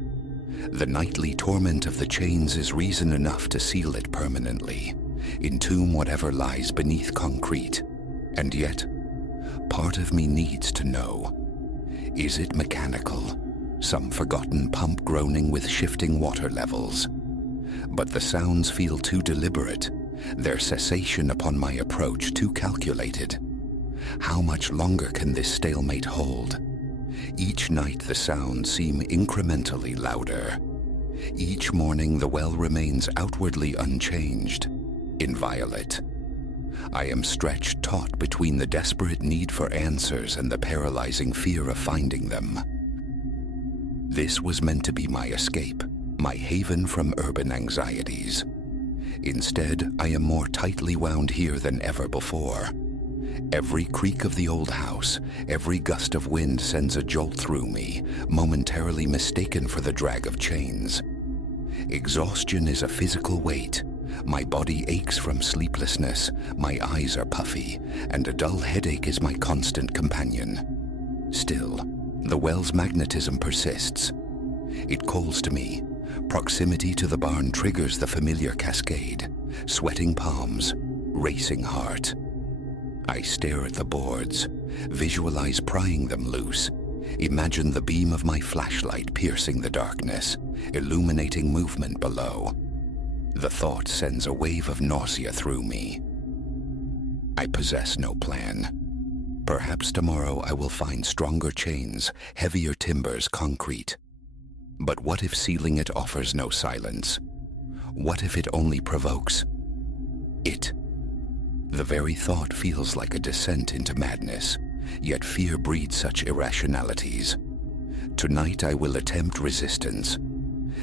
The nightly torment of the chains is reason enough to seal it permanently, entomb whatever lies beneath concrete. And yet, part of me needs to know. Is it mechanical? Some forgotten pump groaning with shifting water levels? But the sounds feel too deliberate, their cessation upon my approach too calculated. How much longer can this stalemate hold? Each night the sounds seem incrementally louder. Each morning the well remains outwardly unchanged, inviolate. I am stretched taut between the desperate need for answers and the paralyzing fear of finding them. This was meant to be my escape, my haven from urban anxieties. Instead, I am more tightly wound here than ever before. Every creak of the old house, every gust of wind sends a jolt through me, momentarily mistaken for the drag of chains. Exhaustion is a physical weight. My body aches from sleeplessness, my eyes are puffy, and a dull headache is my constant companion. Still, the well's magnetism persists. It calls to me. Proximity to the barn triggers the familiar cascade. Sweating palms, racing heart. I stare at the boards, Visualize prying them loose. Imagine the beam of my flashlight piercing the darkness, illuminating movement below. The thought sends a wave of nausea through me. I possess no plan. Perhaps tomorrow I will find stronger chains, heavier timbers, concrete. But what if sealing it offers no silence? What if it only provokes it? The very thought feels like a descent into madness, yet fear breeds such irrationalities. Tonight I will attempt resistance.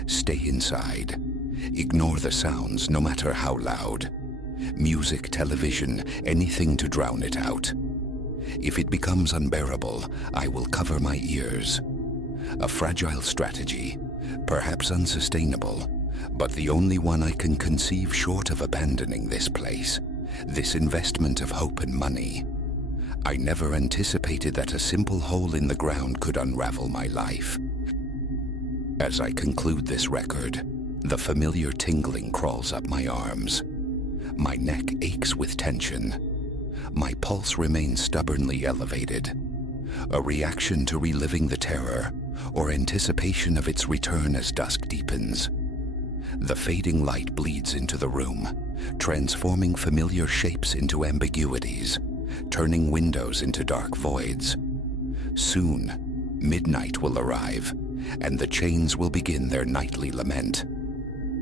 Stay inside. Ignore the sounds, no matter how loud. Music, television, anything to drown it out. If it becomes unbearable, I will cover my ears. A fragile strategy, perhaps unsustainable, but the only one I can conceive short of abandoning this place, this investment of hope and money. I never anticipated that a simple hole in the ground could unravel my life. As I conclude this record, the familiar tingling crawls up my arms. My neck aches with tension. My pulse remains stubbornly elevated. A reaction to reliving the terror, or anticipation of its return as dusk deepens. The fading light bleeds into the room, transforming familiar shapes into ambiguities, turning windows into dark voids. Soon, midnight will arrive, and the chains will begin their nightly lament.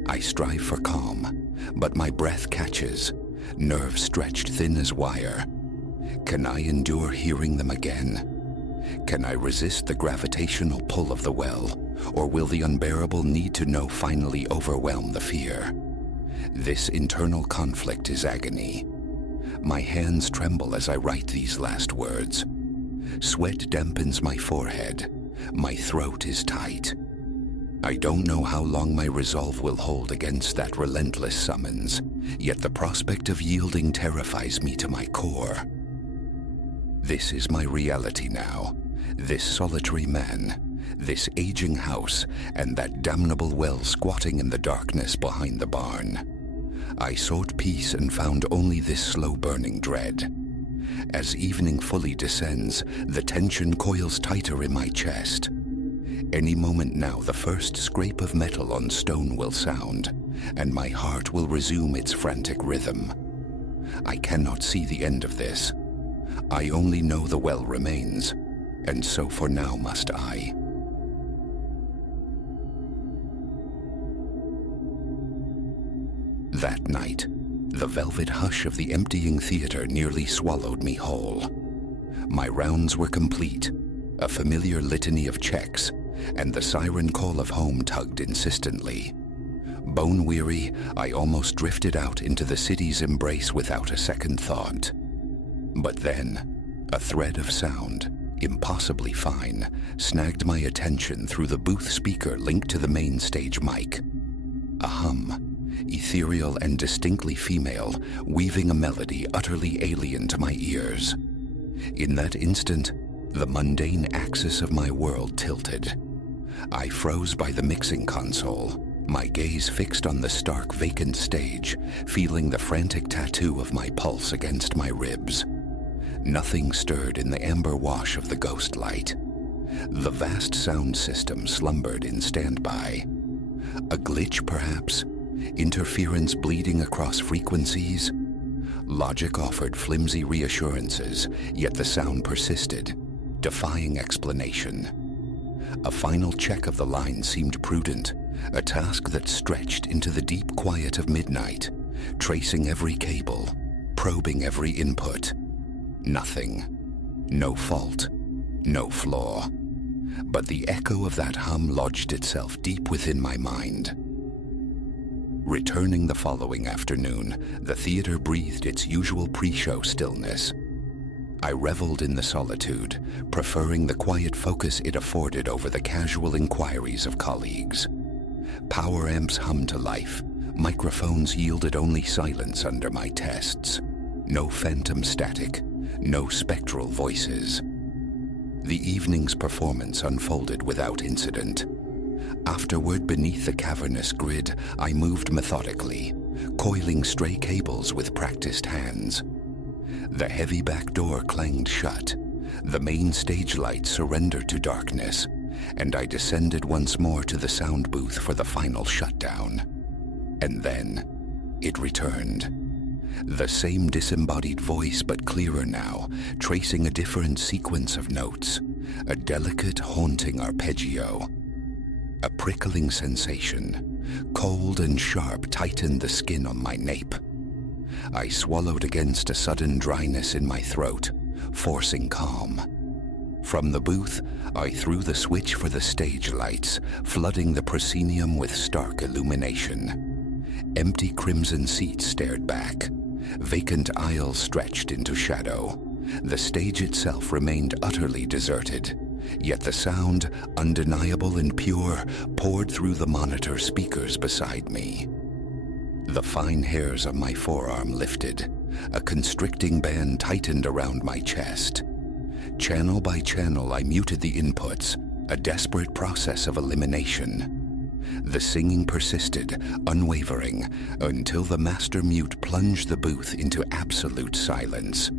I strive for calm, but my breath catches, nerves stretched thin as wire. Can I endure hearing them again? Can I resist the gravitational pull of the well, or will the unbearable need to know finally overwhelm the fear? This internal conflict is agony. My hands tremble as I write these last words. Sweat dampens my forehead. My throat is tight. I don't know how long my resolve will hold against that relentless summons, yet the prospect of yielding terrifies me to my core. This is my reality now, this solitary man, this aging house, and that damnable well squatting in the darkness behind the barn. I sought peace and found only this slow-burning dread. As evening fully descends, the tension coils tighter in my chest. Any moment now, the first scrape of metal on stone will sound, and my heart will resume its frantic rhythm. I cannot see the end of this. I only know the well remains, and so for now must I. That night, the velvet hush of the emptying theater nearly swallowed me whole. My rounds were complete, a familiar litany of checks, and the siren call of home tugged insistently. Bone-weary, I almost drifted out into the city's embrace without a second thought. But then, a thread of sound, impossibly fine, snagged my attention through the booth speaker linked to the main stage mic. A hum, ethereal and distinctly female, weaving a melody utterly alien to my ears. In that instant, the mundane axis of my world tilted. I froze by the mixing console, my gaze fixed on the stark, vacant stage, feeling the frantic tattoo of my pulse against my ribs. Nothing stirred in the amber wash of the ghost light. The vast sound system slumbered in standby. A glitch, perhaps? Interference bleeding across frequencies? Logic offered flimsy reassurances, yet the sound persisted, defying explanation. A final check of the line seemed prudent, a task that stretched into the deep quiet of midnight, tracing every cable, probing every input. Nothing. No fault. No flaw. But the echo of that hum lodged itself deep within my mind. Returning the following afternoon, the theater breathed its usual pre-show stillness. I reveled in the solitude, preferring the quiet focus it afforded over the casual inquiries of colleagues. Power amps hummed to life. Microphones yielded only silence under my tests. No phantom static, no spectral voices. The evening's performance unfolded without incident. Afterward, beneath the cavernous grid, I moved methodically, coiling stray cables with practiced hands. The heavy back door clanged shut, The main stage light surrendered to darkness, and I descended once more to the sound booth for the final shutdown. And then it returned. The same disembodied voice, but clearer now, tracing a different sequence of notes, a delicate, haunting arpeggio. A prickling sensation, cold and sharp, tightened the skin on my nape. I swallowed against a sudden dryness in my throat, forcing calm. From the booth, I threw the switch for the stage lights, flooding the proscenium with stark illumination. Empty crimson seats stared back. Vacant aisles stretched into shadow. The stage itself remained utterly deserted, yet the sound, undeniable and pure, poured through the monitor speakers beside me. The fine hairs of my forearm lifted. A constricting band tightened around my chest. Channel by channel, I muted the inputs, a desperate process of elimination. The singing persisted, unwavering, until the master mute plunged the booth into absolute silence.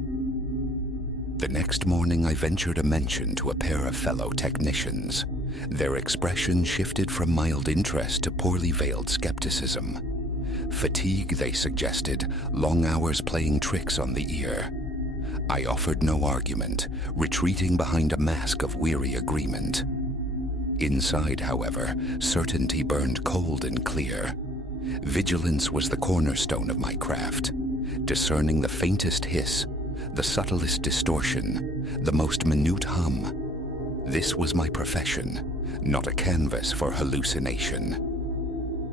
The next morning, I ventured a mention to a pair of fellow technicians. Their expression shifted from mild interest to poorly veiled skepticism. Fatigue, they suggested, long hours playing tricks on the ear. I offered no argument, retreating behind a mask of weary agreement. Inside, however, certainty burned cold and clear. Vigilance was the cornerstone of my craft, discerning the faintest hiss, the subtlest distortion, the most minute hum. This was my profession, not a canvas for hallucination.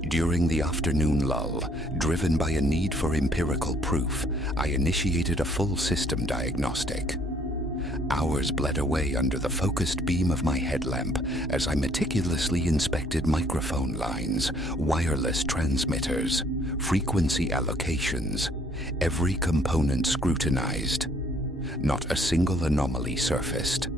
During the afternoon lull, driven by a need for empirical proof, I initiated a full system diagnostic. Hours bled away under the focused beam of my headlamp as I meticulously inspected microphone lines, wireless transmitters, frequency allocations, every component scrutinized. Not a single anomaly surfaced.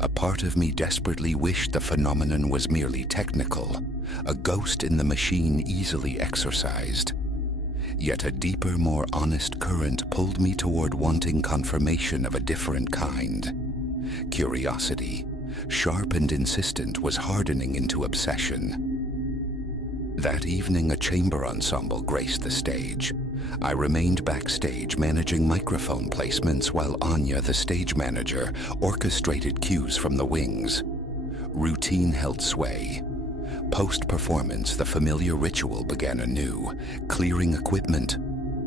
A part of me desperately wished the phenomenon was merely technical, a ghost in the machine easily exorcised. Yet a deeper, more honest current pulled me toward wanting confirmation of a different kind. Curiosity, sharp and insistent, was hardening into obsession. That evening, a chamber ensemble graced the stage. I remained backstage managing microphone placements while Anya, the stage manager, orchestrated cues from the wings. Routine held sway. Post-performance, the familiar ritual began anew, clearing equipment,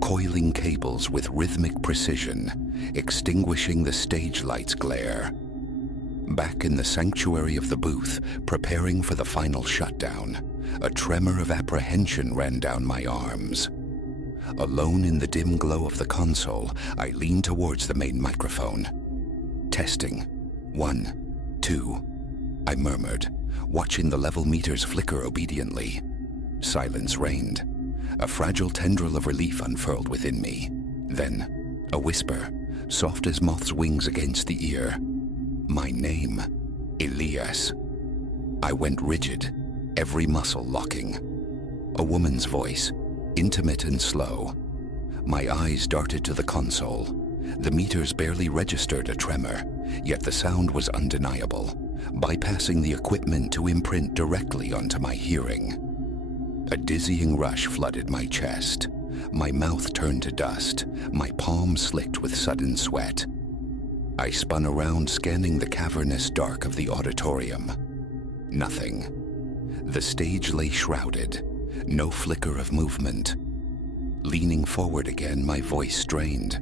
coiling cables with rhythmic precision, extinguishing the stage light's glare. Back in the sanctuary of the booth, preparing for the final shutdown, a tremor of apprehension ran down my arms. Alone in the dim glow of the console, I leaned towards the main microphone. Testing. 1, 2, I murmured, watching the level meters flicker obediently. Silence reigned. A fragile tendril of relief unfurled within me. Then, a whisper, soft as moth's wings against the ear. My name, Elias. I went rigid, every muscle locking. A woman's voice, intimate and slow. My eyes darted to the console. The meters barely registered a tremor, yet the sound was undeniable, bypassing the equipment to imprint directly onto my hearing. A dizzying rush flooded my chest. My mouth turned to dust, my palms slicked with sudden sweat. I spun around, scanning the cavernous dark of the auditorium. Nothing. The stage lay shrouded, no flicker of movement. Leaning forward again, my voice strained.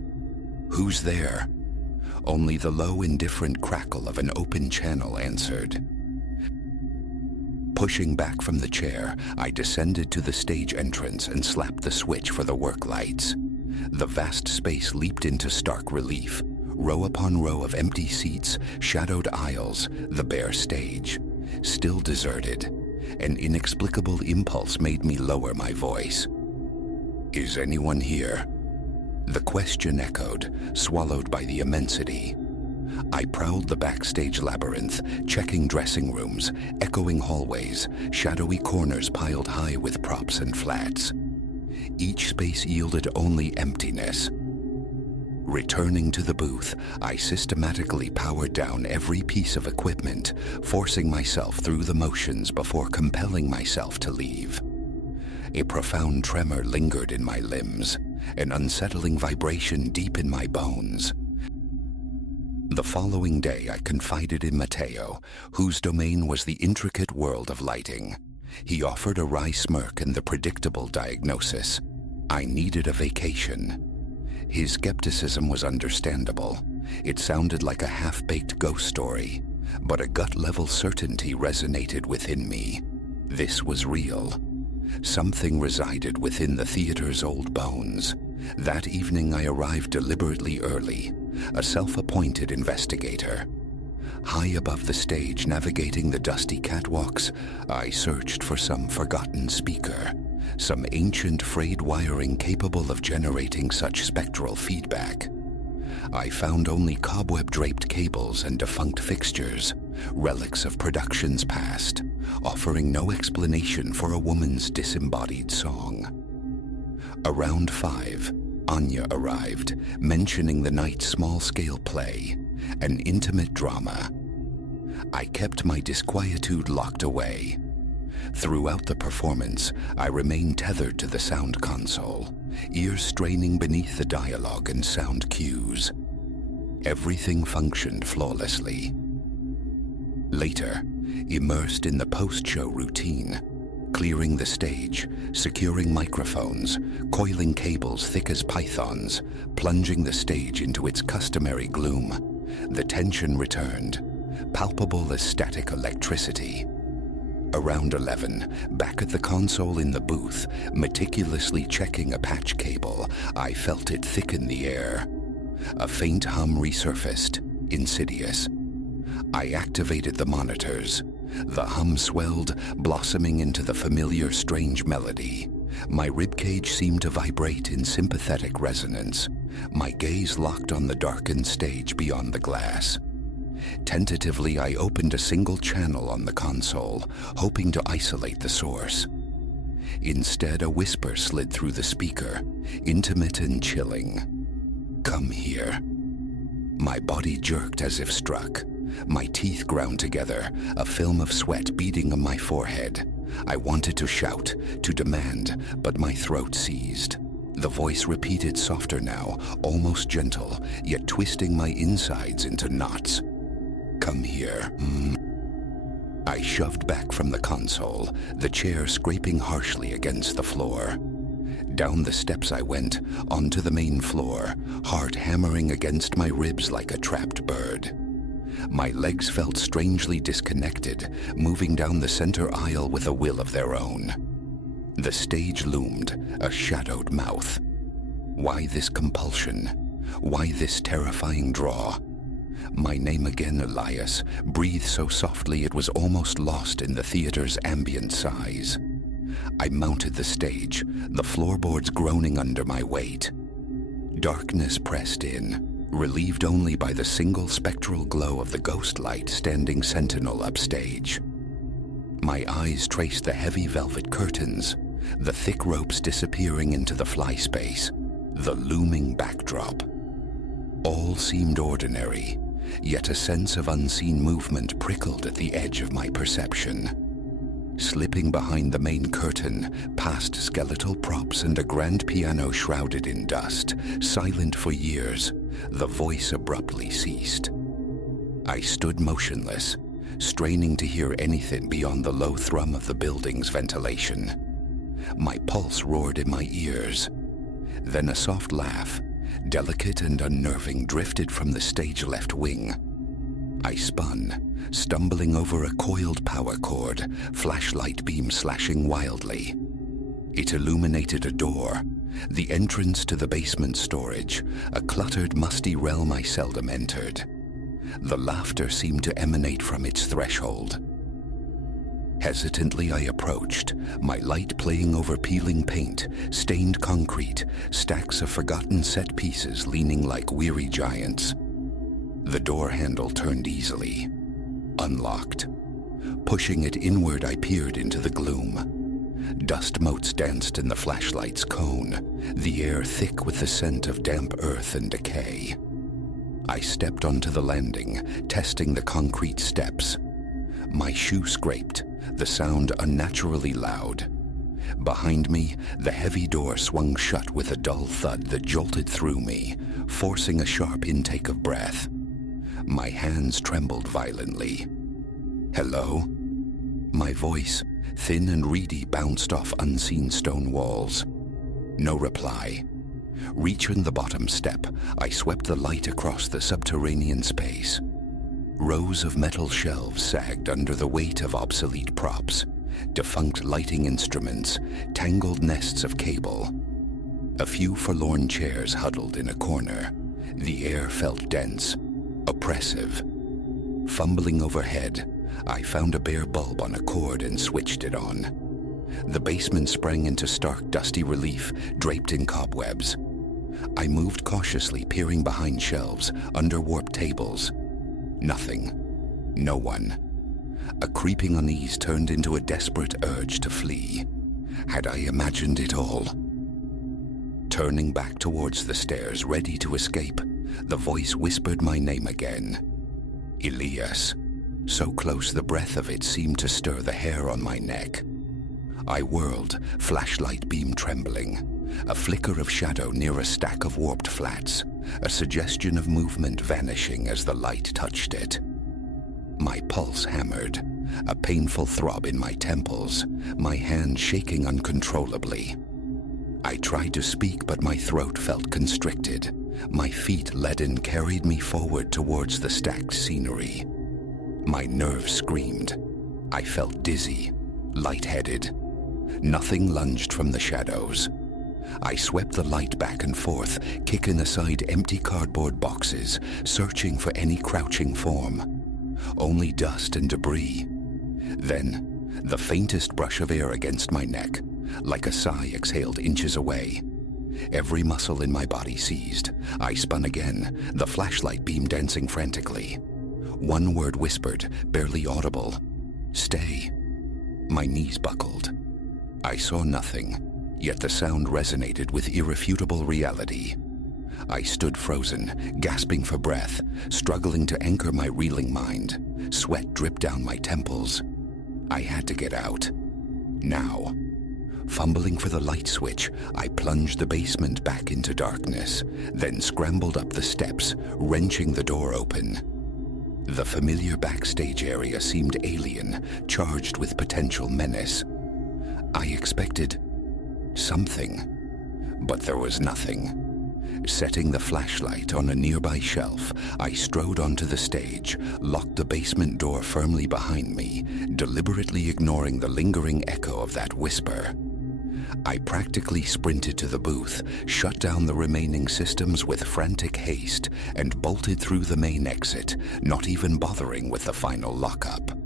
Who's there? Only the low, indifferent crackle of an open channel answered. Pushing back from the chair, I descended to the stage entrance and slapped the switch for the work lights. The vast space leaped into stark relief. Row upon row of empty seats, shadowed aisles, the bare stage. Still deserted. An inexplicable impulse made me lower my voice. Is anyone here? The question echoed, swallowed by the immensity. I prowled the backstage labyrinth, checking dressing rooms, echoing hallways, shadowy corners piled high with props and flats. Each space yielded only emptiness. Returning to the booth, I systematically powered down every piece of equipment, forcing myself through the motions before compelling myself to leave. A profound tremor lingered in my limbs, an unsettling vibration deep in my bones. The following day, I confided in Matteo, whose domain was the intricate world of lighting. He offered a wry smirk and the predictable diagnosis: I needed a vacation. His skepticism was understandable. It sounded like a half-baked ghost story, but a gut-level certainty resonated within me. This was real. Something resided within the theater's old bones. That evening I arrived deliberately early, a self-appointed investigator. High above the stage, navigating the dusty catwalks, I searched for some forgotten speaker, some ancient frayed wiring capable of generating such spectral feedback. I found only cobweb-draped cables and defunct fixtures, relics of productions past, offering no explanation for a woman's disembodied song. Around 5, Anya arrived, mentioning the night's small-scale play, an intimate drama. I kept my disquietude locked away. Throughout the performance, I remained tethered to the sound console, ears straining beneath the dialogue and sound cues. Everything functioned flawlessly. Later, immersed in the post-show routine, clearing the stage, securing microphones, coiling cables thick as pythons, plunging the stage into its customary gloom, the tension returned, palpable as static electricity. Around 11, back at the console in the booth, meticulously checking a patch cable, I felt it thicken the air. A faint hum resurfaced, insidious. I activated the monitors. The hum swelled, blossoming into the familiar strange melody. My ribcage seemed to vibrate in sympathetic resonance, my gaze locked on the darkened stage beyond the glass. Tentatively, I opened a single channel on the console, hoping to isolate the source. Instead, a whisper slid through the speaker, intimate and chilling. "Come here." My body jerked as if struck. My teeth ground together, a film of sweat beading on my forehead. I wanted to shout, to demand, but my throat seized. The voice repeated softer now, almost gentle, yet twisting my insides into knots. "Come here." I shoved back from the console, the chair scraping harshly against the floor. Down the steps I went, onto the main floor, heart hammering against my ribs like a trapped bird. My legs felt strangely disconnected, moving down the center aisle with a will of their own. The stage loomed, a shadowed mouth. Why this compulsion? Why this terrifying draw? My name again, Elias, breathed so softly it was almost lost in the theater's ambient sighs. I mounted the stage, the floorboards groaning under my weight. Darkness pressed in, relieved only by the single spectral glow of the ghost light standing sentinel upstage. My eyes traced the heavy velvet curtains, the thick ropes disappearing into the fly space, the looming backdrop. All seemed ordinary, yet a sense of unseen movement prickled at the edge of my perception. Slipping behind the main curtain, past skeletal props and a grand piano shrouded in dust, silent for years, the voice abruptly ceased. I stood motionless, straining to hear anything beyond the low thrum of the building's ventilation. My pulse roared in my ears. Then a soft laugh, delicate and unnerving, drifted from the stage left wing. I spun, stumbling over a coiled power cord, flashlight beam slashing wildly. It illuminated a door, the entrance to the basement storage, a cluttered, musty realm I seldom entered. The laughter seemed to emanate from its threshold. Hesitantly I approached, my light playing over peeling paint, stained concrete, stacks of forgotten set pieces leaning like weary giants. The door handle turned easily, unlocked. Pushing it inward, I peered into the gloom. Dust motes danced in the flashlight's cone, the air thick with the scent of damp earth and decay. I stepped onto the landing, testing the concrete steps. My shoe scraped, the sound unnaturally loud. Behind me, the heavy door swung shut with a dull thud that jolted through me, forcing a sharp intake of breath. My hands trembled violently. "Hello?" My voice, thin and reedy, bounced off unseen stone walls. No reply. Reaching the bottom step, I swept the light across the subterranean space. Rows of metal shelves sagged under the weight of obsolete props, defunct lighting instruments, tangled nests of cable. A few forlorn chairs huddled in a corner. The air felt dense, oppressive. Fumbling overhead, I found a bare bulb on a cord and switched it on. The basement sprang into stark, dusty relief, draped in cobwebs. I moved cautiously, peering behind shelves, under warped tables. Nothing. No one. A creeping unease turned into a desperate urge to flee. Had I imagined it all? Turning back towards the stairs, ready to escape, the voice whispered my name again. Elias. So close the breath of it seemed to stir the hair on my neck. I whirled, flashlight beam trembling. A flicker of shadow near a stack of warped flats, a suggestion of movement vanishing as the light touched it. My pulse hammered, a painful throb in my temples, my hand shaking uncontrollably. I tried to speak, but my throat felt constricted. My feet, leaden, carried me forward towards the stacked scenery. My nerves screamed. I felt dizzy, lightheaded. Nothing lunged from the shadows. I swept the light back and forth, kicking aside empty cardboard boxes, searching for any crouching form. Only dust and debris. Then, the faintest brush of air against my neck, like a sigh exhaled inches away. Every muscle in my body seized. I spun again, the flashlight beam dancing frantically. One word whispered, barely audible. "Stay." My knees buckled. I saw nothing. Yet the sound resonated with irrefutable reality. I stood frozen, gasping for breath, struggling to anchor my reeling mind. Sweat dripped down my temples. I had to get out. Now. Fumbling for the light switch, I plunged the basement back into darkness, then scrambled up the steps, wrenching the door open. The familiar backstage area seemed alien, charged with potential menace. I expected something, but there was nothing. Setting the flashlight on a nearby shelf, I strode onto the stage, locked the basement door firmly behind me, deliberately ignoring the lingering echo of that whisper. I practically sprinted to the booth, shut down the remaining systems with frantic haste, and bolted through the main exit, not even bothering with the final lockup.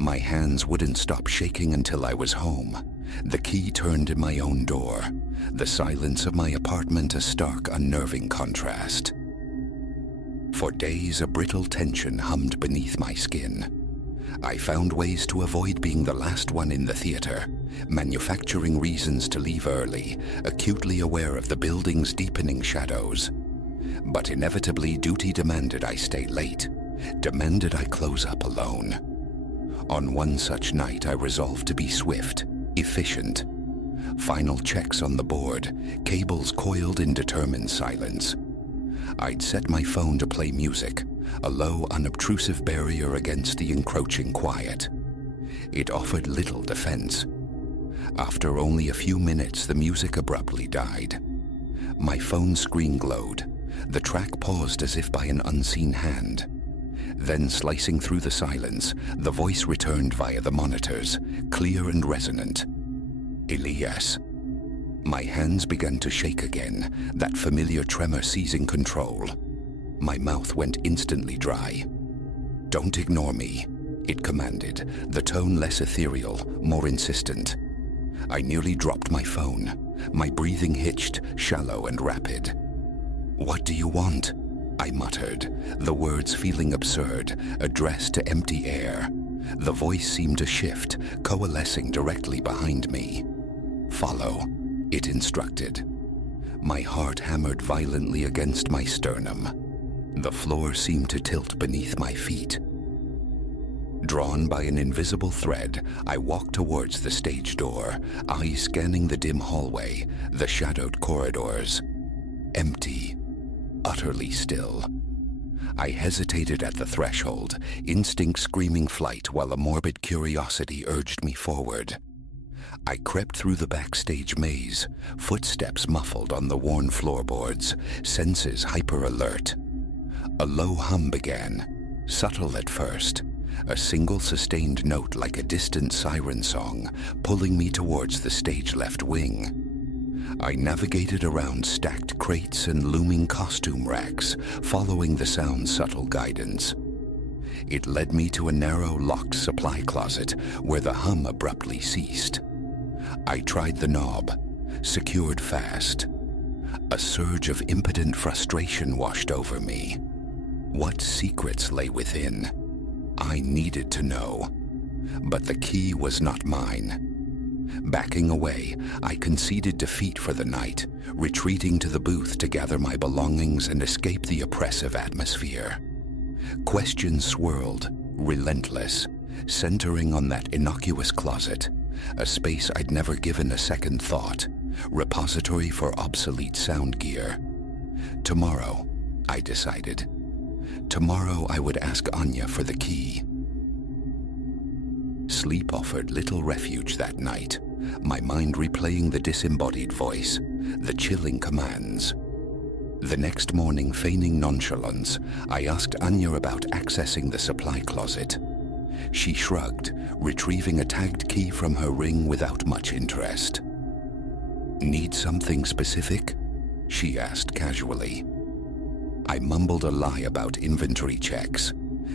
My hands wouldn't stop shaking until I was home. The key turned in my own door, the silence of my apartment a stark, unnerving contrast. For days, a brittle tension hummed beneath my skin. I found ways to avoid being the last one in the theater, manufacturing reasons to leave early, acutely aware of the building's deepening shadows. But inevitably, duty demanded I stay late, demanded I close up alone. On one such night, I resolved to be swift, efficient. Final checks on the board, cables coiled in determined silence. I'd set my phone to play music, a low, unobtrusive barrier against the encroaching quiet. It offered little defense. After only a few minutes, the music abruptly died. My phone screen glowed. The track paused as if by an unseen hand. Then, slicing through the silence, the voice returned via the monitors, clear and resonant. Elias. My hands began to shake again, that familiar tremor seizing control. My mouth went instantly dry. "Don't ignore me," it commanded, the tone less ethereal, more insistent. I nearly dropped my phone. My breathing hitched, shallow and rapid. "What do you want?" I muttered, the words feeling absurd, addressed to empty air. The voice seemed to shift, coalescing directly behind me. "Follow," it instructed. My heart hammered violently against my sternum. The floor seemed to tilt beneath my feet. Drawn by an invisible thread, I walked towards the stage door, eyes scanning the dim hallway, the shadowed corridors. Empty, utterly still. I hesitated at the threshold, instinct screaming flight while a morbid curiosity urged me forward. I crept through the backstage maze, footsteps muffled on the worn floorboards, senses hyper-alert. A low hum began, subtle at first, a single sustained note like a distant siren song, pulling me towards the stage left wing. I navigated around stacked crates and looming costume racks, following the sound's subtle guidance. It led me to a narrow, locked supply closet where the hum abruptly ceased. I tried the knob, secured fast. A surge of impotent frustration washed over me. What secrets lay within? I needed to know. But the key was not mine. Backing away, I conceded defeat for the night, retreating to the booth to gather my belongings and escape the oppressive atmosphere. Questions swirled, relentless, centering on that innocuous closet, a space I'd never given a second thought, repository for obsolete sound gear. Tomorrow, I decided. Tomorrow I would ask Anya for the key. Sleep offered little refuge that night, my mind replaying the disembodied voice, the chilling commands. The next morning, feigning nonchalance, I asked Anya about accessing the supply closet. She shrugged, retrieving a tagged key from her ring without much interest. "Need something specific?" she asked casually. I mumbled a lie about inventory checks.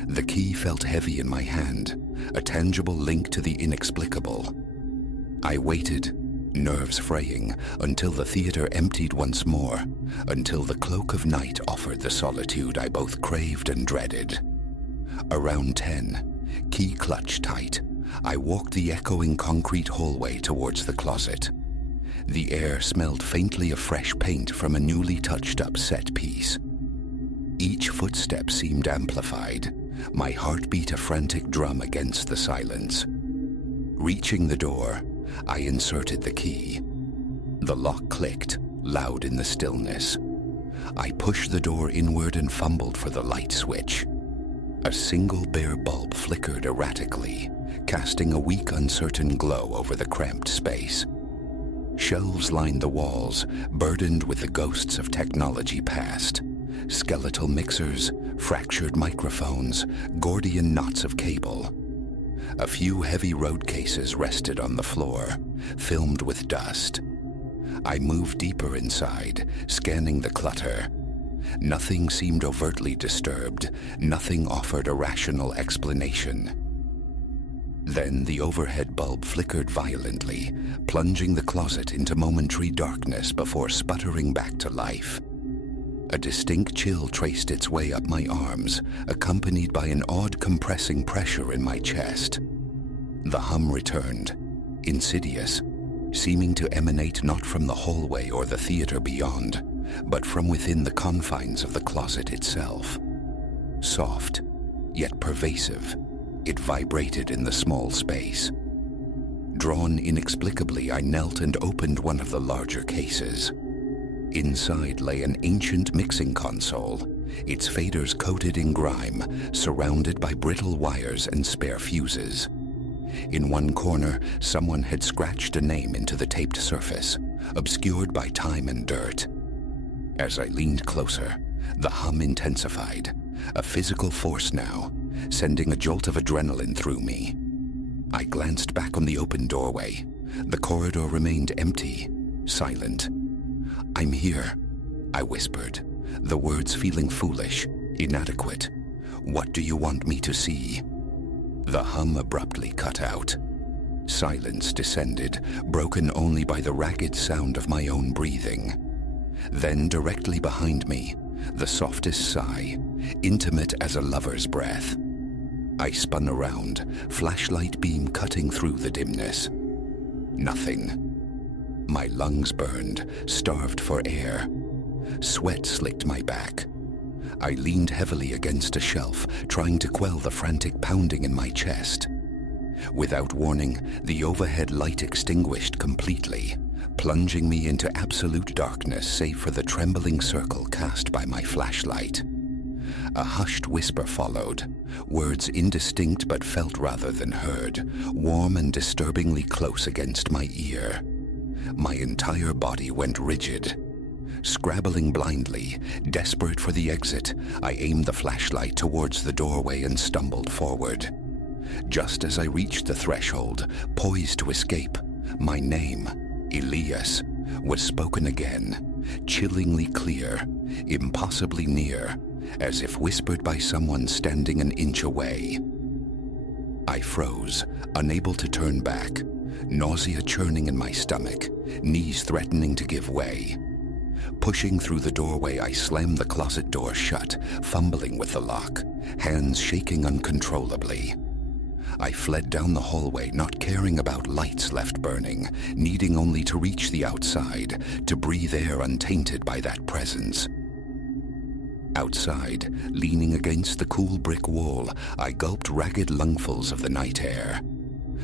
The key felt heavy in my hand, a tangible link to the inexplicable. I waited, nerves fraying, until the theater emptied once more, until the cloak of night offered the solitude I both craved and dreaded. Around 10, key clutched tight, I walked the echoing concrete hallway towards the closet. The air smelled faintly of fresh paint from a newly touched-up set piece. Each footstep seemed amplified, my heartbeat a frantic drum against the silence. Reaching the door, I inserted the key. The lock clicked, loud in the stillness. I pushed the door inward and fumbled for the light switch. A single bare bulb flickered erratically, casting a weak, uncertain glow over the cramped space. Shelves lined the walls, burdened with the ghosts of technology past. Skeletal mixers, fractured microphones, Gordian knots of cable. A few heavy road cases rested on the floor, filmed with dust. I moved deeper inside, scanning the clutter. Nothing seemed overtly disturbed, nothing offered a rational explanation. Then the overhead bulb flickered violently, plunging the closet into momentary darkness before sputtering back to life. A distinct chill traced its way up my arms, accompanied by an odd compressing pressure in my chest. The hum returned, insidious, seeming to emanate not from the hallway or the theater beyond, but from within the confines of the closet itself. Soft, yet pervasive, it vibrated in the small space. Drawn inexplicably, I knelt and opened one of the larger cases. Inside lay an ancient mixing console, its faders coated in grime, surrounded by brittle wires and spare fuses. In one corner, someone had scratched a name into the taped surface, obscured by time and dirt. As I leaned closer, the hum intensified, a physical force now, sending a jolt of adrenaline through me. I glanced back on the open doorway. The corridor remained empty, silent. "I'm here," I whispered, the words feeling foolish, inadequate. "What do you want me to see?" The hum abruptly cut out. Silence descended, broken only by the ragged sound of my own breathing. Then directly behind me, the softest sigh, intimate as a lover's breath. I spun around, flashlight beam cutting through the dimness. Nothing. My lungs burned, starved for air. Sweat slicked my back. I leaned heavily against a shelf, trying to quell the frantic pounding in my chest. Without warning, the overhead light extinguished completely, plunging me into absolute darkness save for the trembling circle cast by my flashlight. A hushed whisper followed, words indistinct but felt rather than heard, warm and disturbingly close against my ear. My entire body went rigid. Scrabbling blindly, desperate for the exit, I aimed the flashlight towards the doorway and stumbled forward. Just as I reached the threshold, poised to escape, my name, Elias, was spoken again, chillingly clear, impossibly near, as if whispered by someone standing an inch away. I froze, unable to turn back, nausea churning in my stomach, knees threatening to give way. Pushing through the doorway, I slammed the closet door shut, fumbling with the lock, hands shaking uncontrollably. I fled down the hallway, not caring about lights left burning, needing only to reach the outside, to breathe air untainted by that presence. Outside, leaning against the cool brick wall, I gulped ragged lungfuls of the night air.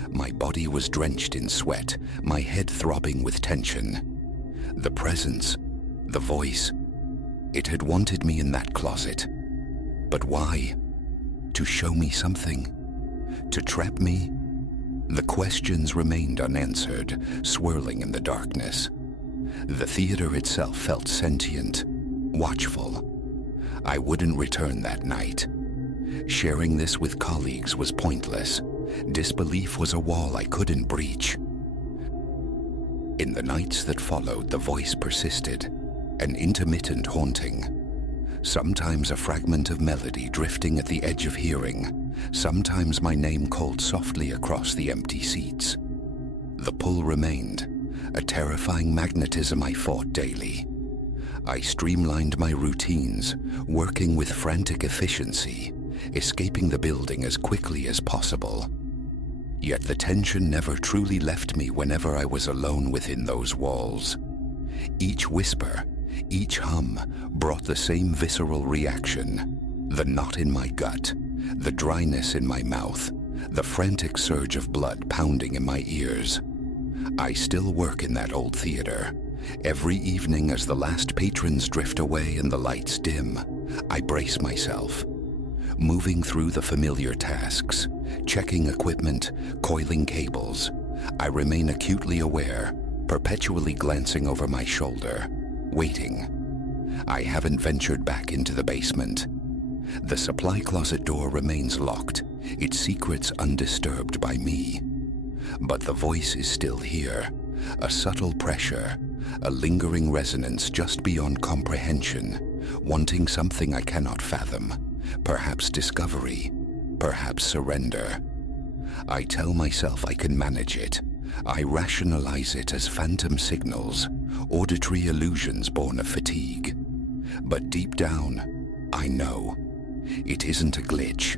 My body was drenched in sweat, my head throbbing with tension. The presence, the voice, it had wanted me in that closet. But why? To show me something? To trap me? The questions remained unanswered, swirling in the darkness. The theater itself felt sentient, watchful. I wouldn't return that night. Sharing this with colleagues was pointless. Disbelief was a wall I couldn't breach. In the nights that followed, the voice persisted, an intermittent haunting. Sometimes a fragment of melody drifting at the edge of hearing, sometimes my name called softly across the empty seats. The pull remained, a terrifying magnetism I fought daily. I streamlined my routines, working with frantic efficiency, escaping the building as quickly as possible. Yet the tension never truly left me whenever I was alone within those walls. Each whisper, each hum brought the same visceral reaction. The knot in my gut, the dryness in my mouth, the frantic surge of blood pounding in my ears. I still work in that old theater. Every evening as the last patrons drift away and the lights dim, I brace myself. Moving through the familiar tasks, checking equipment, coiling cables, I remain acutely aware, perpetually glancing over my shoulder, waiting. I haven't ventured back into the basement. The supply closet door remains locked, its secrets undisturbed by me. But the voice is still here, a subtle pressure, a lingering resonance just beyond comprehension, wanting something I cannot fathom, perhaps discovery, perhaps surrender. I tell myself I can manage it. I rationalize it as phantom signals, auditory illusions born of fatigue. But deep down, I know. It isn't a glitch.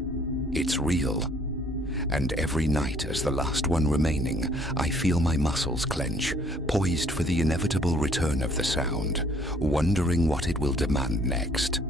It's real. And every night, as the last one remaining, I feel my muscles clench, poised for the inevitable return of the sound, wondering what it will demand next.